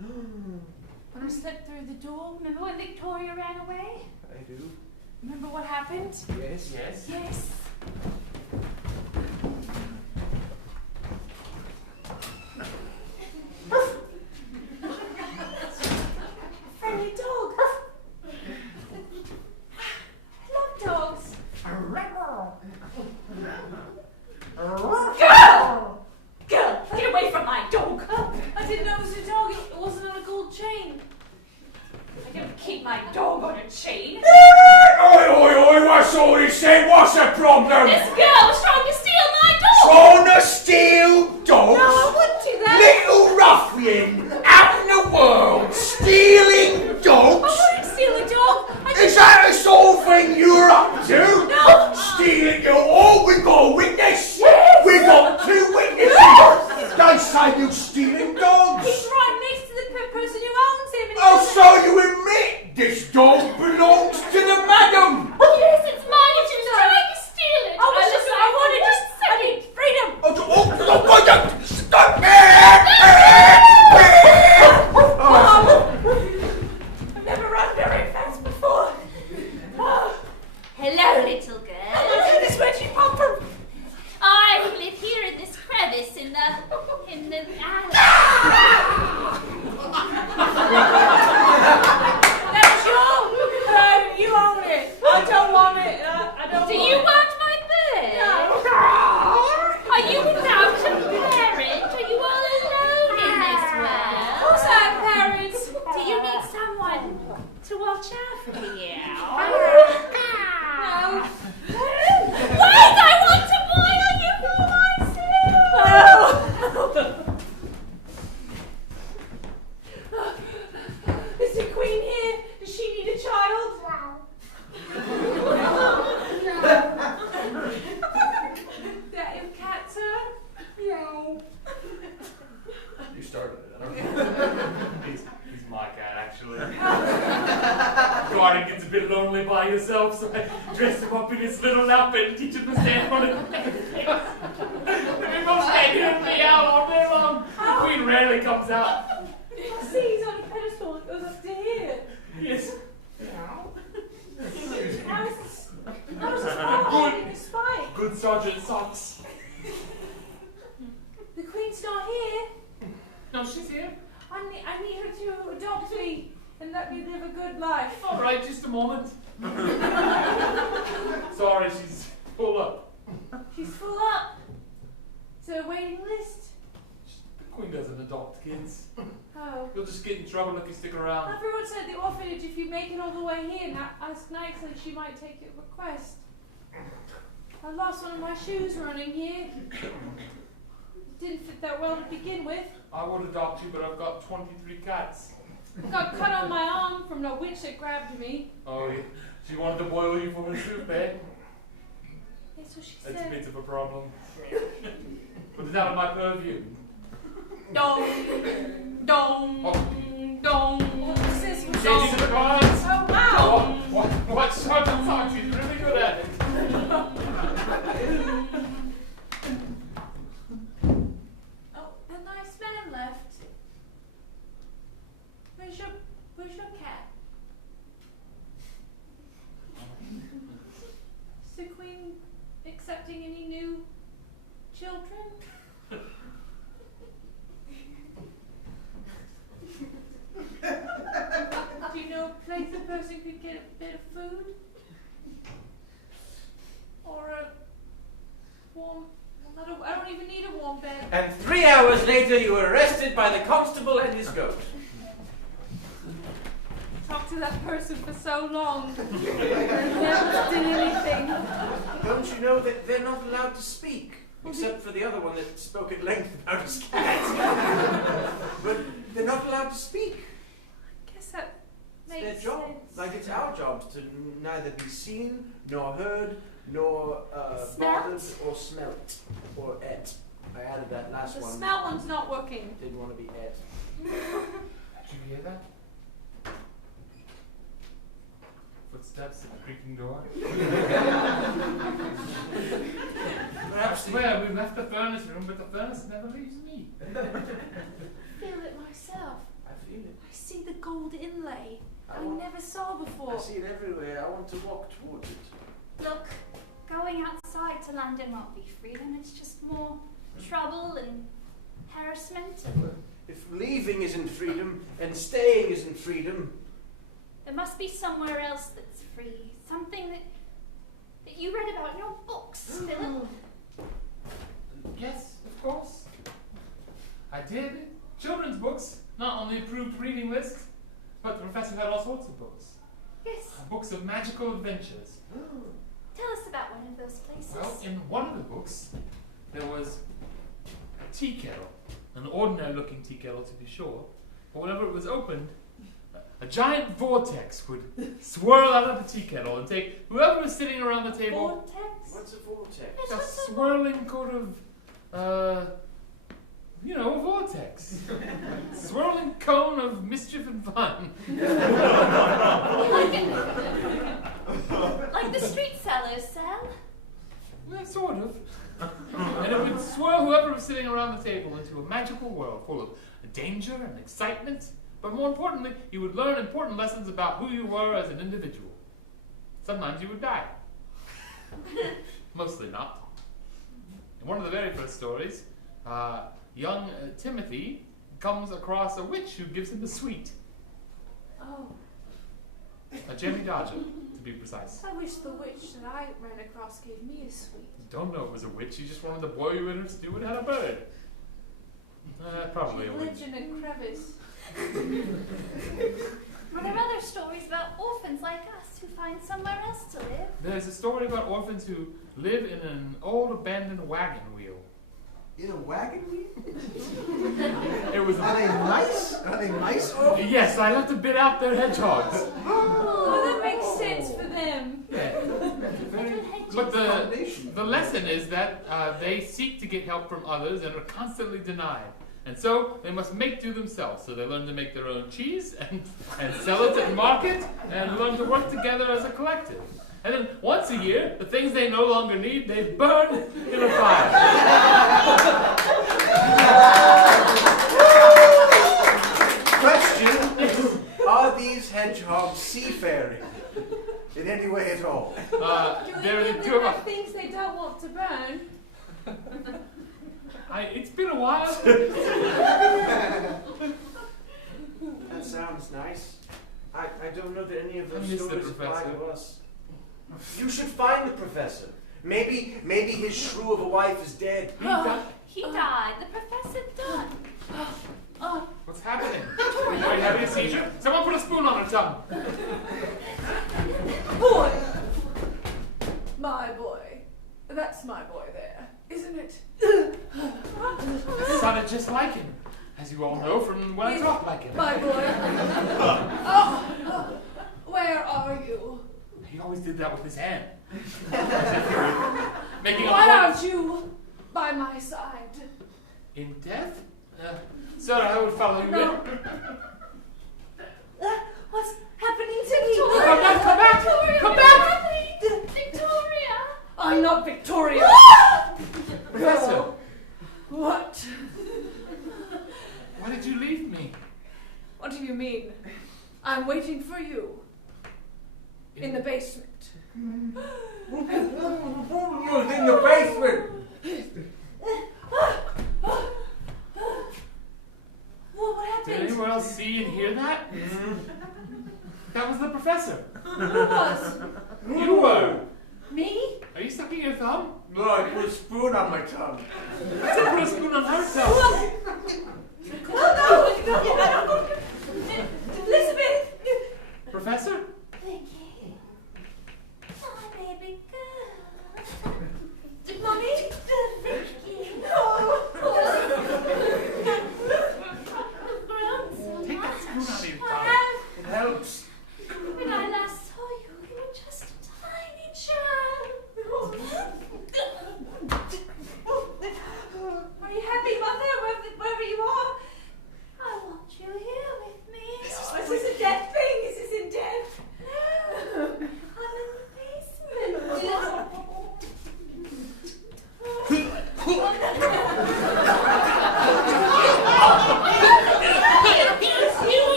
When I slipped through the door? Remember when Victoria ran away? I do. Remember what happened? Yes. Yes. Yes. Friendly dog. I love dogs. Girl! Girl, get away from my dog. I didn't know it was a dog. It wasn't on a gold chain. I don't keep my dog on a chain. Oi, oi, oi, what's all this then? What's the problem? This girl was trying to steal my dog. Trying to steal dogs? No, I wouldn't do that. Little ruffian out in the world stealing dogs? I wouldn't steal a dog. Is that the sort of thing you're up to? No. Stealing your... Oh, we've got a witness. Yes. We've got 2 witnesses. They say you're stealing dogs. He's right next to the person who owns him. And he Oh, doesn't- so you admit this dog belongs to the madam? Yes, it's mine. She was trying to steal it. I was only by yourself, so I dress him up in his little outfit and teach him to stand on his legs. And we both stand here and meow all day long. The queen rarely comes out. I see he's on a pedestal. It goes up to here. Yes. How's his spine in his spine? Good Sergeant Socks. The Queen's not here. No, she's here. I need her to adopt me and let me live a good life. All right, just a moment. Sorry, she's full up. She's full up. Is there a waiting list? The Queen doesn't adopt kids. Oh. You'll just get in trouble if you stick around. Everyone said the orphanage, if you make it all the way here and ask nicely, she might take your request. I lost one of my shoes running here. Didn't fit that well to begin with. I would adopt you, but I've got 23 cats. I got cut on my arm from the witch that grabbed me. Oh, yeah. She wanted to boil you for her soup, eh? That's what she That's a said. bit of a problem. But it's out of my purview. Dong, dong, dong. What's this? What's Change this? the cards. Oh, wow. What Sergeant Socks? He's really good at it. Oh, a nice man left. Where's your cat? Is the Queen accepting any new children? Do you know a place a person could get a bit of food? Or a warm... I don't even need a warm bed. And 3 hours later, you were arrested by the constable and his goat. Talked to that person for so long. Never did anything. Don't you know that they're not allowed to speak? Except for the other one that spoke at length about his cat. But they're not allowed to speak. Guess that It's makes their job. sense. Like it's our jobs to neither be seen, nor heard, nor Smelt? bothered, or smelt, or et. I added that last The one. smell one's not working. Didn't want to be et. Did you hear that? Footsteps at the creaking door. I Perhaps swear we left the furnace room, but the furnace never leaves me. Feel it myself. I feel it. I see the gold inlay. I I want- never saw before. I see it everywhere. I want to walk towards it. Look, going outside to London won't be freedom, it's just more trouble and harassment. If leaving isn't freedom, and staying isn't freedom, There must be somewhere else that's free. Something that you read about in your books, Philip. Yes, of course. I did. Children's books, not only approved reading list, but the professor had all sorts of books. Yes. Books of magical adventures. Tell us about one of those places. Well, in one of the books, there was a tea kettle. An ordinary looking tea kettle, to be sure. But whenever it was opened, a giant vortex would swirl out of the tea kettle and take whoever was sitting around the table. Vortex? what's a vortex? Yes, A what's a swirling kind of, a vortex. Swirling cone of mischief and fun. like the street sellers sell? Yeah, sort of. And it would swirl whoever was sitting around the table into a magical world full of danger and excitement. But more importantly, you would learn important lessons about who you were as an individual. Sometimes you would die. Mostly not. In one of the very first stories, young Timothy comes across a witch who gives him a sweet. Oh, A Jemmy Dodger, to be precise. I wish the witch that I ran across gave me a sweet. Don't know it was a witch, she just wanted to boil you in her stew and had a bird. Probably She a witch. lived in a crevice. Are there other stories about orphans like us who find somewhere else to live? There's a story about orphans who live in an old abandoned wagon wheel. In a wagon wheel? It was Are they mice? Are they mice? Oh, yes, I left a bit out there, hedgehogs. Oh, that makes sense for them. Yeah. But the lesson is that they seek to get help from others and are constantly denied. And so they must make do themselves. So they learn to make their own cheese and sell it at market and learn to work together as a collective. And then once a year, the things they no longer need, they burn in a fire. Question: are these hedgehogs seafaring in any way at all? Do they have things they don't want to burn? It's been a while. That sounds nice. I don't know that any of I those miss the stories apply professor. to us. You should find the professor. Maybe his shrew of a wife is dead. He died. The professor died. What's happening? Are you having a seizure? Someone put a spoon on her tongue. Boy! My boy. That's my boy there, isn't it? It sounded just like him, as you all know from when I talk like him. My boy. Where are you? He always did that with his hand. As if he were making a Why point. aren't you by my side? In death? Sir, I would follow you in. What's happening to me? Come back, come back! Victoria, Come what's back! happening? Victoria! I'm not Victoria. Professor, What? why did you leave me? What do you mean? I'm waiting for you. In the basement. Who's in the basement? What happened? Did anyone else see and hear that? That was the professor. Who was? You were. Me? Are you sucking your thumb? No, I put a spoon on my tongue. I said put a spoon on her tongue. No. Elizabeth! Professor? Vicky. My baby girl. Mommy? Vicky. Take that spoon out of your tongue. It helps. When I last saw you, you were just a tiny child. Are you happy, Mother, wherever you are? I want you here with me. Is this a death thing? Is this in death? No. I'm in the basement.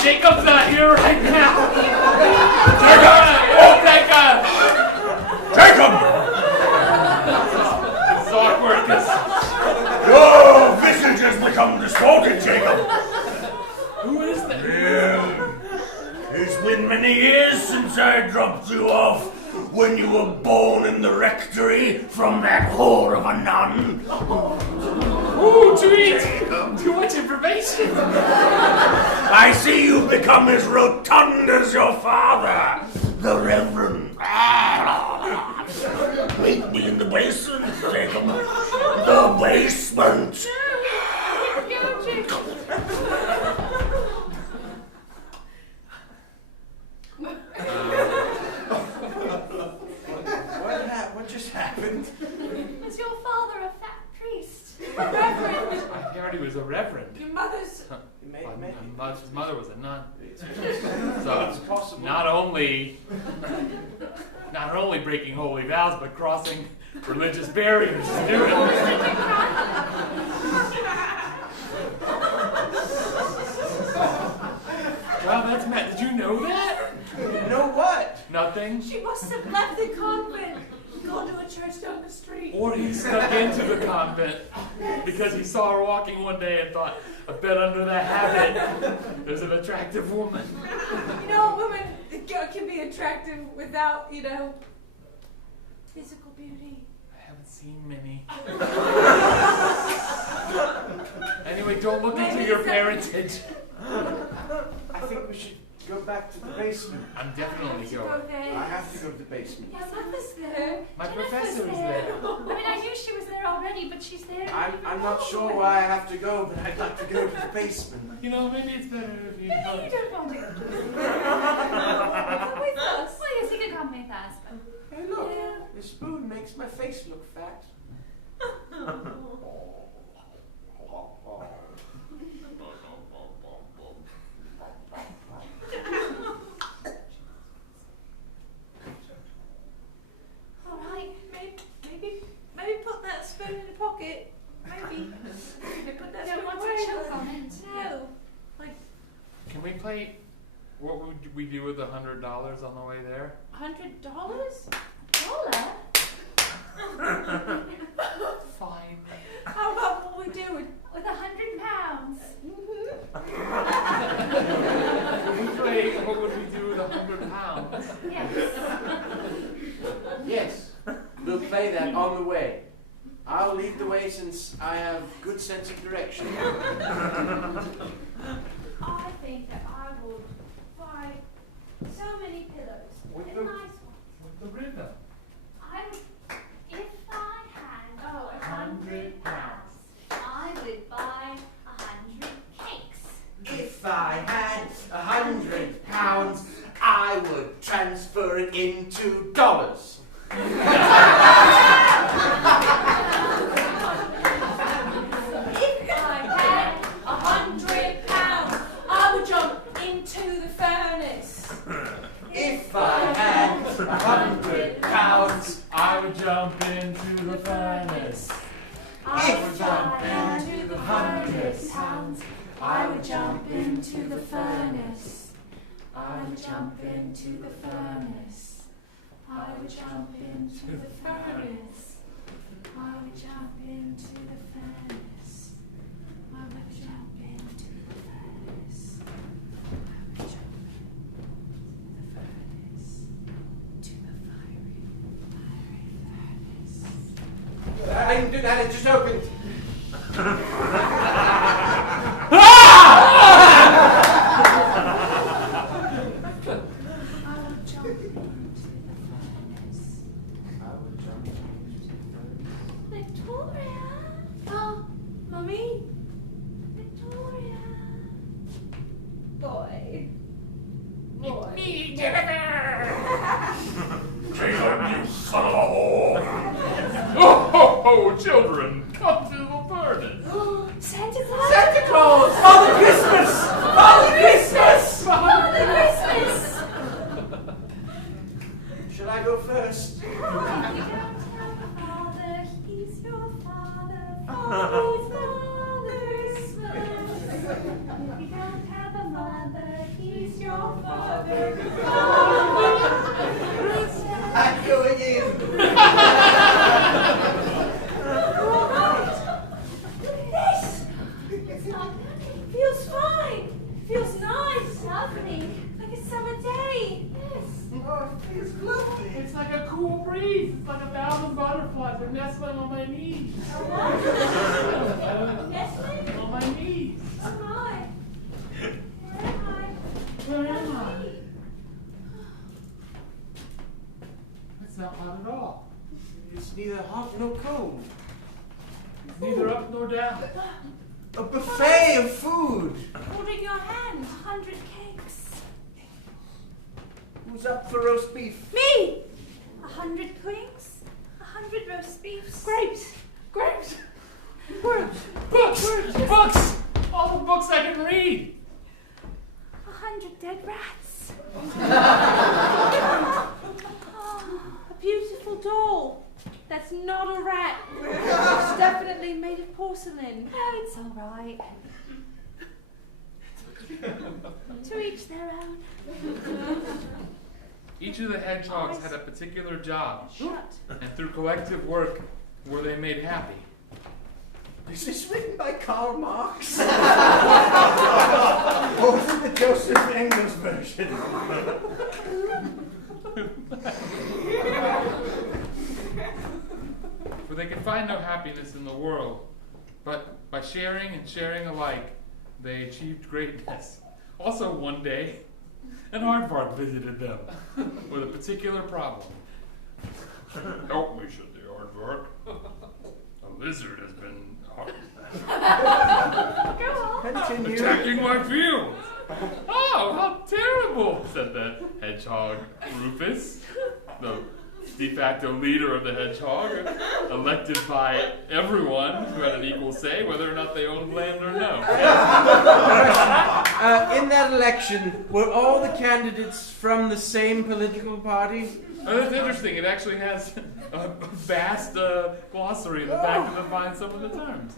Jacob's not here right now. Jacob! Jacob! This is awkward. Your visage has become distorted, Jacob. Who is that? Well, it's been many years since I dropped you off when you were born in the rectory from that whore of a nun. Ooh, treat! Too much information. I see you've become as rotund as your father, the Reverend. Meet me in the basement, Jacob. The basement. What just happened? Was your father a fat priest? A reverend? I heard he was a reverend. Your mother's. His mother was a nun. It's So possible. not only breaking holy vows, but crossing religious barriers to do it. Wow, that's Matt. Did you know that? You know what? Nothing. She must have left the convent and gone to a church down the street. Or he snuck into the convent because he saw her walking one day and thought, I bet under that habit, there's an attractive woman. You know, women can be attractive without, physical beauty. I haven't seen many. Anyway, don't look into your parentage. I think we should go back to the basement. I'm definitely going. I have to go to the basement. My mother's there. My Jennifer's professor is there. I mean, I knew she was there already, but she's there. I'm not sure why I have to go, but I'd like to go to the basement. You know, maybe it's better if you Maybe go. you don't want to go. Come with us. Well, yes, you can come with us, but Hey, look, this spoon makes my face look fat. All right, maybe put that spoon in the pocket. Maybe put that you spoon don't want away. to choke on it. No. Can we play? What would we do with $100 on the way there? $100? Dollar? Fine. How about what we do with With £100. Can we play? What would we do with £100? Yes. Yes, we'll play that on the way. I'll lead the way since I have good sense of direction. I think that I would buy so many pillows. With A the- nice one. With the rhythm. I would, if I had £100, I would buy 100 cakes. If I had £100, I would transfer it into dollars. If I had £100, I would jump into the furnace. If I had £100, I would jump into the furnace. I would jump into the £100, I would jump into the furnace. I would jump into the furnace. I would jump into the furnace. I would jump into the furnace. I would jump into the furnace. I would jump into the furnace. To the fiery furnace. I didn't do that, it just opened. I would jump into the furnace. I would jump into the furnace. Victoria! Oh, Mummy! Victoria! Boy. Boy. Me, Jennifer! Jacob, you son of a whore! Oh, ho, ho, children, come to the furnace. Santa Claus! Santa Claus! Father Christmas! Father Christmas! Father Christmas! Should I go first? You don't have a father, he's your father. Father's Father Christmas. You don't have a mother, he's your father. Father Christmas. I'm going in. All right. Look at this. It's not bad. Feels fine. Feels nice. Lovely. Like a summer day. Yes. Oh, it feels lovely. It's like a cool breeze. It's like 1,000 butterflies are nestling on my knees. Nestling? On my knees. Oh my. Where am I? Where am I? It's not hot at all. It's neither hot nor cold. It's neither up nor down. A buffet of food. Hold in your hand. 100 cakes. Who's up for roast beef? Me! 100 puddings. 100 roast beefs. Grapes. Grapes. Grapes. Books! Books! All the books I can read. 100 dead rats. A beautiful doll. That's not a rat. It's definitely made of porcelain. Oh, it's all right. To each their own. Each of the hedgehogs had a particular job, Shut. and through collective work were they made happy. Is this written by Karl Marx? Or is it the Joseph Engels version? For they could find no happiness in the world, but by sharing and sharing alike, they achieved greatness. Also, one day, an aardvark visited them with a particular problem. Help me, said the aardvark. A lizard has been attacking my field. Oh, how terrible, said the hedgehog Rufus, the de facto leader of the hedgehog, elected by everyone who had an equal say whether or not they owned land or no. In that election, were all the candidates from the same political party? That's interesting. It actually has a vast glossary in the back to define some of the terms.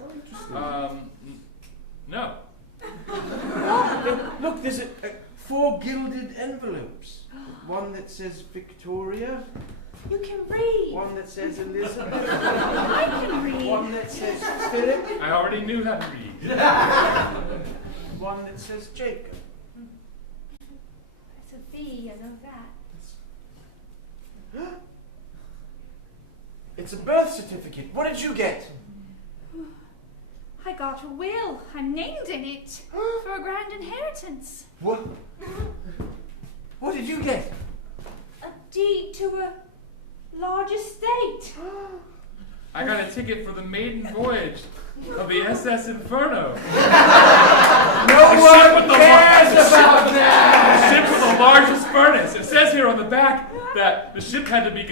No. Look, there's 4 gilded envelopes. One that says Victoria. You can read. One that says Elizabeth. I can read. One that says Philip. I already knew how to read. One that says Jacob. It's a V, I know that. It's a birth certificate. What did you get? I got a will. I'm named in it for a grand inheritance. What? What did you get? A deed to a large estate. I got a ticket for the maiden voyage of the SS Inferno. No one cares about The that! ship with the largest furnace. It says here on the back that the ship had to be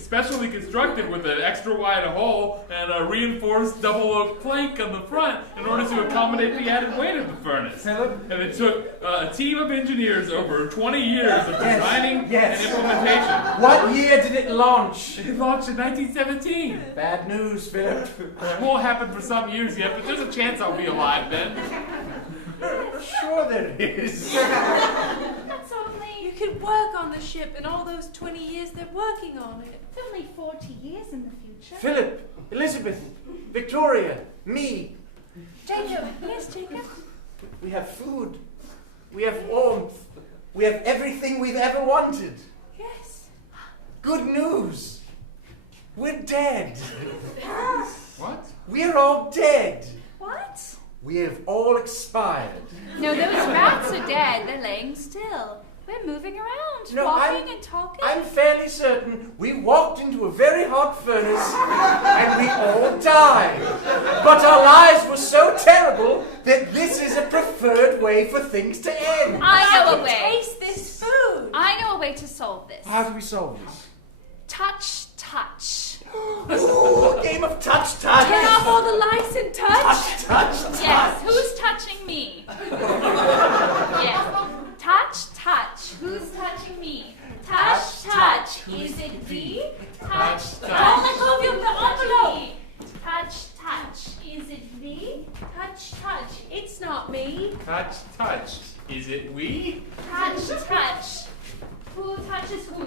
specially constructed with an extra wide hole and a reinforced double oak plank on the front in order to accommodate the added weight of the furnace. And it took a team of engineers over 20 years of designing and implementation. What year did it launch? It launched in 1917. Bad news, Philip. It won't happen for some years yet, but there's a chance I'll be alive then. Sure there is. That's only... You could work on the ship in all those 20 years they're working on it. It's only 40 years in the future. Philip, Elizabeth, Victoria, me. Jacob, yes, Jacob. We have food. We have warmth. We have everything we've ever wanted. Yes. Good news. We're dead. What? We're all dead. What? We have all expired. No, those rats are dead. They're laying still. We're moving around, No, walking and talking. I'm fairly certain we walked into a very hot furnace and we all died. But our lives were so terrible that this is a preferred way for things to end. I know a way. Taste this food. I know a way to solve this. How do we solve this? Touch. Ooh, a game of touch. Turn off all the lights and touch. Touch. Yes, who's touching me? Yes. Touch. Who's touching me? Touch. Is it thee? Touch. Don't let go of your envelope. Touch. Is it thee? Touch. It's not me. Touch. Is it we? Touch. Who touches who?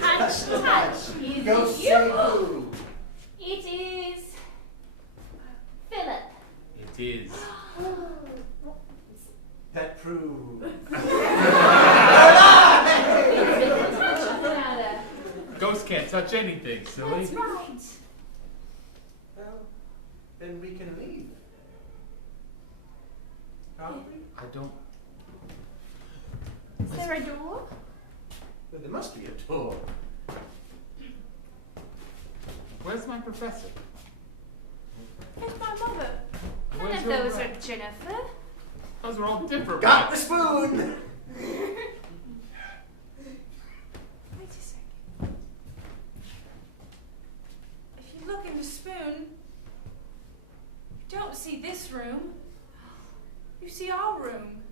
Touch. Is Go it say you? who. It is Philip. It is. That proves. Ghosts can't touch anything, silly. That's right. Well, then we can leave. Can't we? I don't. Is there a door? Well, there must be a door. Where's my professor? It's my mother. None Where's of your those rat? are Jennifer. Those are all different. Got the rats. spoon. Wait a second. If you look in the spoon, you don't see this room. You see our room.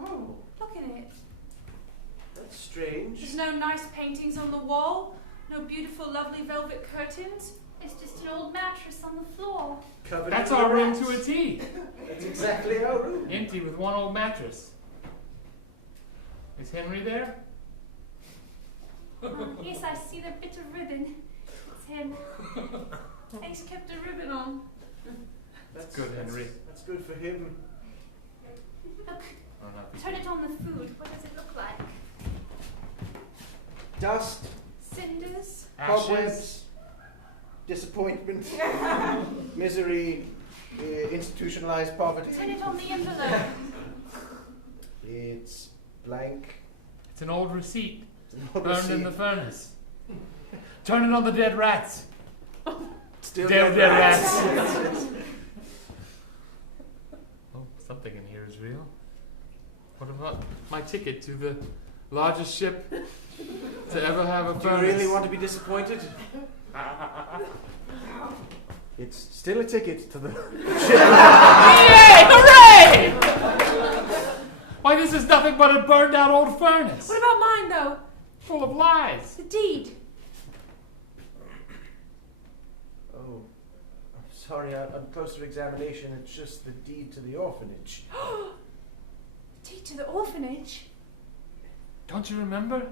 Oh, Look at it. that's strange. There's no nice paintings on the wall. No beautiful, lovely velvet curtains. It's just an old mattress on the floor. Covered That's in our room rats. to a T. That's exactly our room. Empty with one old mattress. Is Henry there? Yes, I see the bit of ribbon. It's him. He's kept a ribbon on. That's good, Henry. That's good for him. Look, Oh, not turn it on the food. What does it look like? Dust, Cinders? cobwebs, disappointment, misery, institutionalized poverty. Turn it on the envelope. It's blank. It's an old receipt Old burned in receipt. the furnace. Turn it on the dead rats. Still Dead dead rats. rats. Oh, something in here is real. What about my ticket to the largest ship to ever have a Do you furnace? really want to be disappointed? It's still a ticket to the Yay! Hooray! Why, this is nothing but a burned out old furnace. What about mine, though? Full of lies. The deed. Oh, I'm sorry. On closer examination, it's just the deed to the orphanage. Deed to the orphanage. Don't you remember?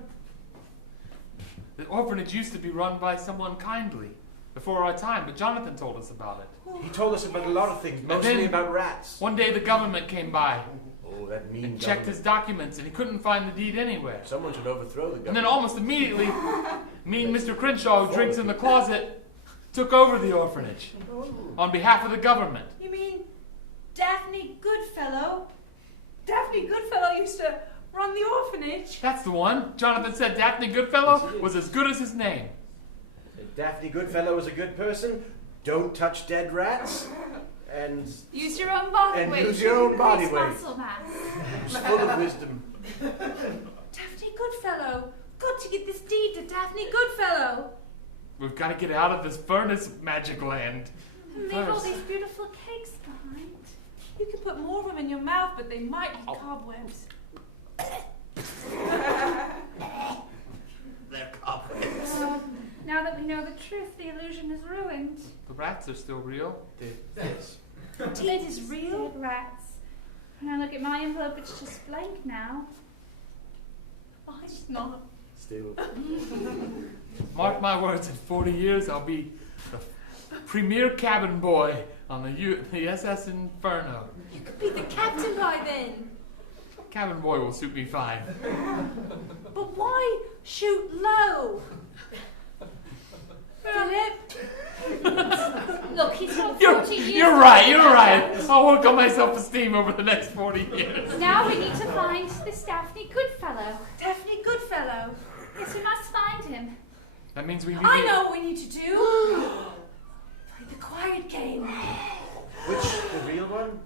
The orphanage used to be run by someone kindly before our time, but Jonathan told us about it. He told us about a lot of things, mostly then- about rats. One day the government came by Oh, that mean and checked his documents, and he couldn't find the deed anywhere. Someone should overthrow the government. And then almost immediately, me and Mr. Crenshaw, who drinks in the closet, took over the orphanage on behalf of the government. You mean Daphne Goodfellow? Daphne Goodfellow used to run the orphanage. That's the one. Jonathan said Daphne Goodfellow was as good as his name. If Daphne Goodfellow is a good person, don't touch dead rats, and Use your own body And weight. use your own body Increase weight. muscle mass. is full of wisdom. Daphne Goodfellow. Got to get this deed to Daphne Goodfellow. We've got to get out of this furnace magic land. And leave all First. these beautiful cakes behind. You can put more of them in your mouth, but they might be cobwebs. They're cobwebs. Now that we know the truth, the illusion is ruined. The rats are still real. Yes. The deed is real. Dead rats. When I look at my envelope, it's just blank now. Mine's not. Still. Mark my words, in 40 years I'll be the premier cabin boy on the SS Inferno. You could be the captain by then. Cabin boy will suit me fine. But why shoot low? Philip? Look, he's not You're 40 years right, old. you're right. I'll work on my self-esteem over the next 40 years. Now we need to find this Daphne Goodfellow. Daphne Goodfellow. Yes, we must find him. That means we need I to- know what we need to do. Play the quiet game. Which, the real one?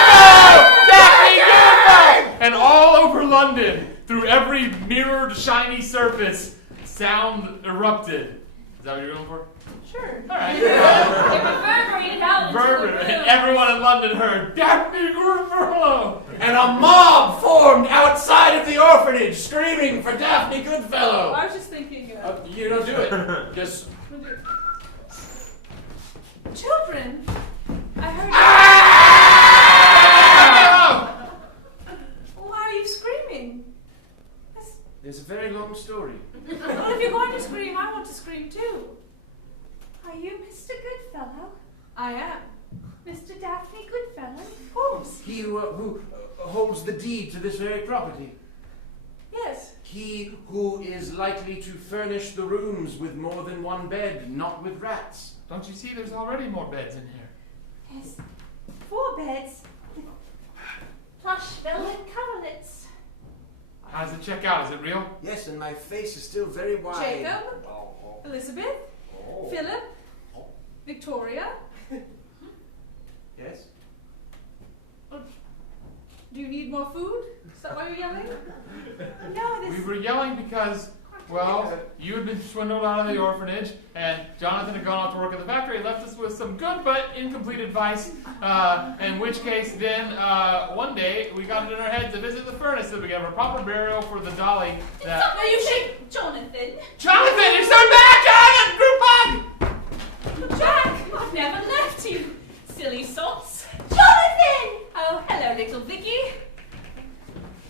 Daphne Goodfellow! And all over London, through every mirrored shiny surface, sound erupted. Is that what you're going for? Sure. All right. It reverberated out into the Reverberate, and room. everyone in London heard Daphne Goodfellow. And a mob formed outside of the orphanage, screaming for Daphne Goodfellow. I was just thinking, You don't do it. Just. children. I heard. Why are you screaming? There's a very long story. Well, if you're going to scream, I want to scream too. Are you Mr. Goodfellow? I am. Mr. Daphne Goodfellow? Of course. He who holds the deed to this very property. Yes. He who is likely to furnish the rooms with more than one bed, not with rats. Don't you see there's already more beds in here? Yes. 4 beds. With plush velvet coverlets. How does it check out? Is it real? Yes, and my face is still very wide. Jacob, Elizabeth, Philip, Victoria. Yes? Do you need more food? Is that why you're yelling? No, We this... were yelling because, well, you had been swindled out of the orphanage, and Jonathan had gone off to work at the factory, left us with some good but incomplete advice, in which case then, one day, we got it in our heads to visit the furnace so we could have a proper burial for the dolly that... No, you should... Jonathan. Jonathan, you're so bad, Jonathan! Group hug! Jack, I've never left you. Silly sots. Jonathan! Oh, hello, little Vicky.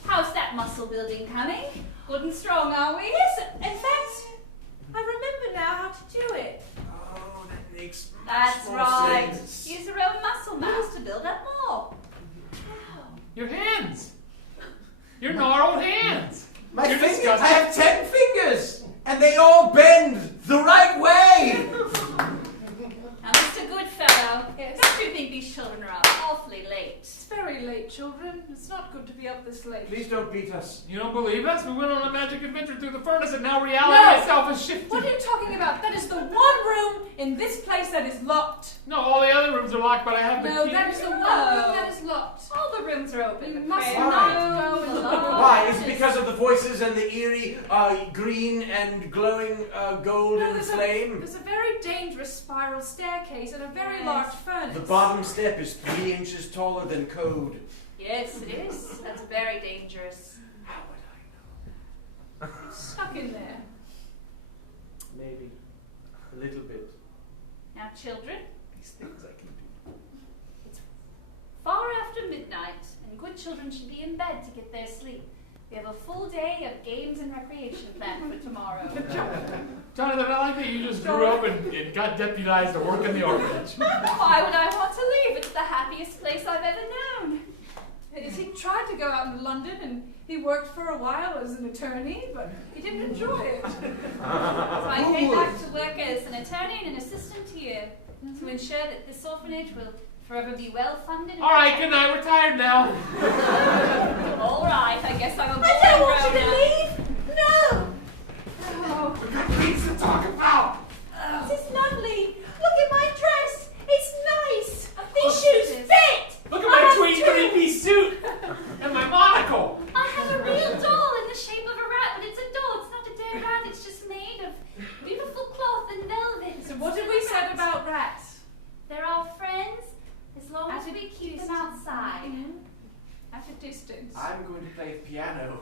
How's that muscle building coming? Good and strong, are we? Yes, in fact, I remember now how to do it. Oh, that makes That's more right. sense. Use your own muscle mass to build up more. Your hands. Your gnarled hands. My You're fingers, disgusting. I have 10 fingers, and they all bend the right way. Now, Mr. Goodfellow, don't you think these children are up awfully late? It's very late, children. It's not good to be up this late. Please don't beat us. You don't believe us? We went on a magic adventure through the furnace and now reality itself has shifted. What are you talking about? That is the one room in this place that is locked. No, all the other rooms are locked, but I have the No, key. that is the one room that is locked. All the rooms are open. You but must we're not go alone. Why? Is it because of the voices and the eerie green and glowing golden there's flame? There's a very dangerous spiral staircase and a very large furnace. The bottom step is 3 inches taller than code. Yes, it is. That's very dangerous. How would I know? Stuck in there. Maybe. A little bit. Now, children, These things I can do. it's far after midnight, and good children should be in bed to get their sleep. We have a full day of games and recreation planned for tomorrow. Jonathan, I like that you just grew up and got deputized to work in the orphanage. Why would I want to leave? It's the happiest place I've ever known. He tried to go out in London and he worked for a while as an attorney, but he didn't enjoy it. So I came back to work as an attorney and an assistant here to ensure that this orphanage will forever be well funded. All right, good night. We're tired now. All right, I guess I'm a boy I don't want you grown to up. leave. No. Oh, We've got things to talk about. This is lovely. Look at my dress. It's nice. These Oh, shoes fit. Look at I my have tweed two. three-piece suit and my monocle. I have a real doll in the shape of a rat, but it's a doll. It's not a dead rat. It's just made of beautiful cloth and velvet. so what did we say about rats? They're our friends as long as At a we keep them distance. outside. At a distance. I'm going to play piano.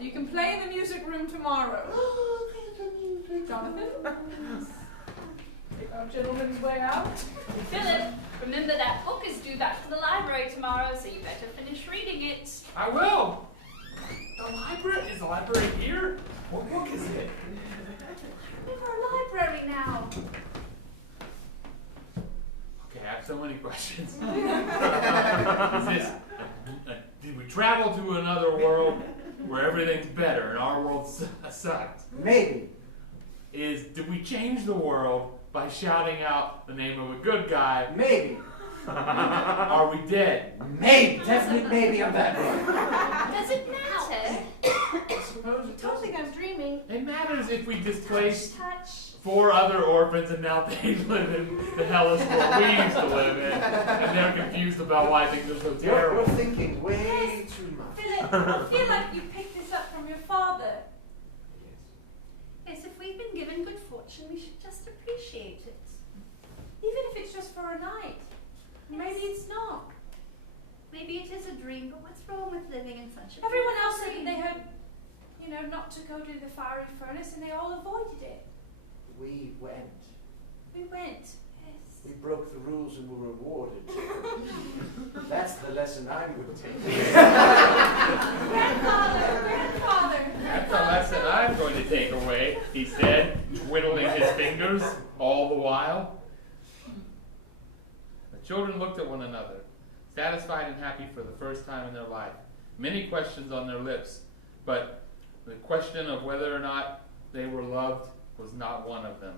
You can play in the music room tomorrow. Jonathan? Take our gentleman's way out. Philip, remember that book is due back to the library tomorrow, so you better finish reading it. I will. The library? Is the library here? What book is it? We have our library now. Okay, I have so many questions. Is this, did we travel to another world where everything's better and our world sucked? Maybe. Did we change the world by shouting out the name of a good guy? Maybe. Are we dead? Maybe. Definite maybe on that one. Does it matter? I suppose it Don't think I'm dreaming. It matters if we displaced Touch. 4 other orphans and now they live in the hellish world we used to live in, and they're confused about why things are so You're terrible. thinking way too much. Philip, I feel like you picked this up from your father. Yes, if we've been given good fortune, we should just appreciate it. Even if it's just for a night. Maybe it's not. Maybe it is a dream, but what's wrong with living in such a Everyone beautiful else said dream? they had, not to go to the fiery furnace and they all avoided it. We went. We went. Yes. We broke the rules and were rewarded. That's the lesson I would take. Grandfather. That's a lesson I'm going to take away, he said, twiddling his fingers all the while. The children looked at one another, satisfied and happy for the first time in their life. Many questions on their lips, but the question of whether or not they were loved was not one of them.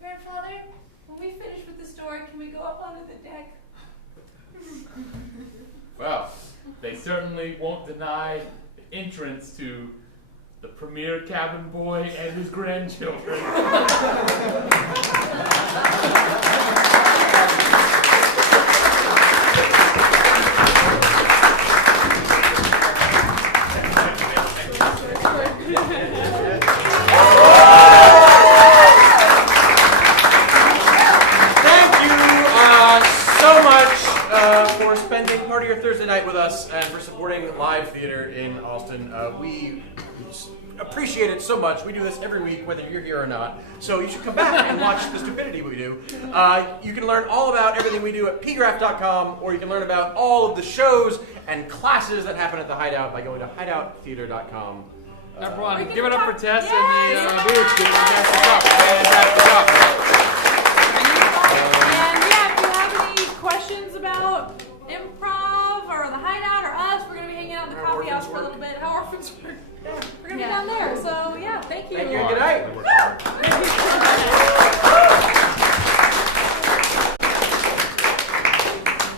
Grandfather, when we finish with the story, can we go up onto the deck? Well, they certainly won't deny entrance to the premier cabin boy and his grandchildren. For spending part of your Thursday night with us and for supporting live theater in Austin. We appreciate it so much. We do this every week, whether you're here or not. So you should come back and watch the stupidity we do. You can learn all about everything we do at pgraph.com, or you can learn about all of the shows and classes that happen at the Hideout by going to hideouttheater.com. Everyone, We can give it up for talk- Tess Yes! and the booth. Give fantastic job. Fantastic job. And yeah, if you have any questions about improv or the hideout or us, we're going to be hanging out in the coffee house for a little bit. How orphans work. We're going to be down there. So yeah, thank you. Thank you.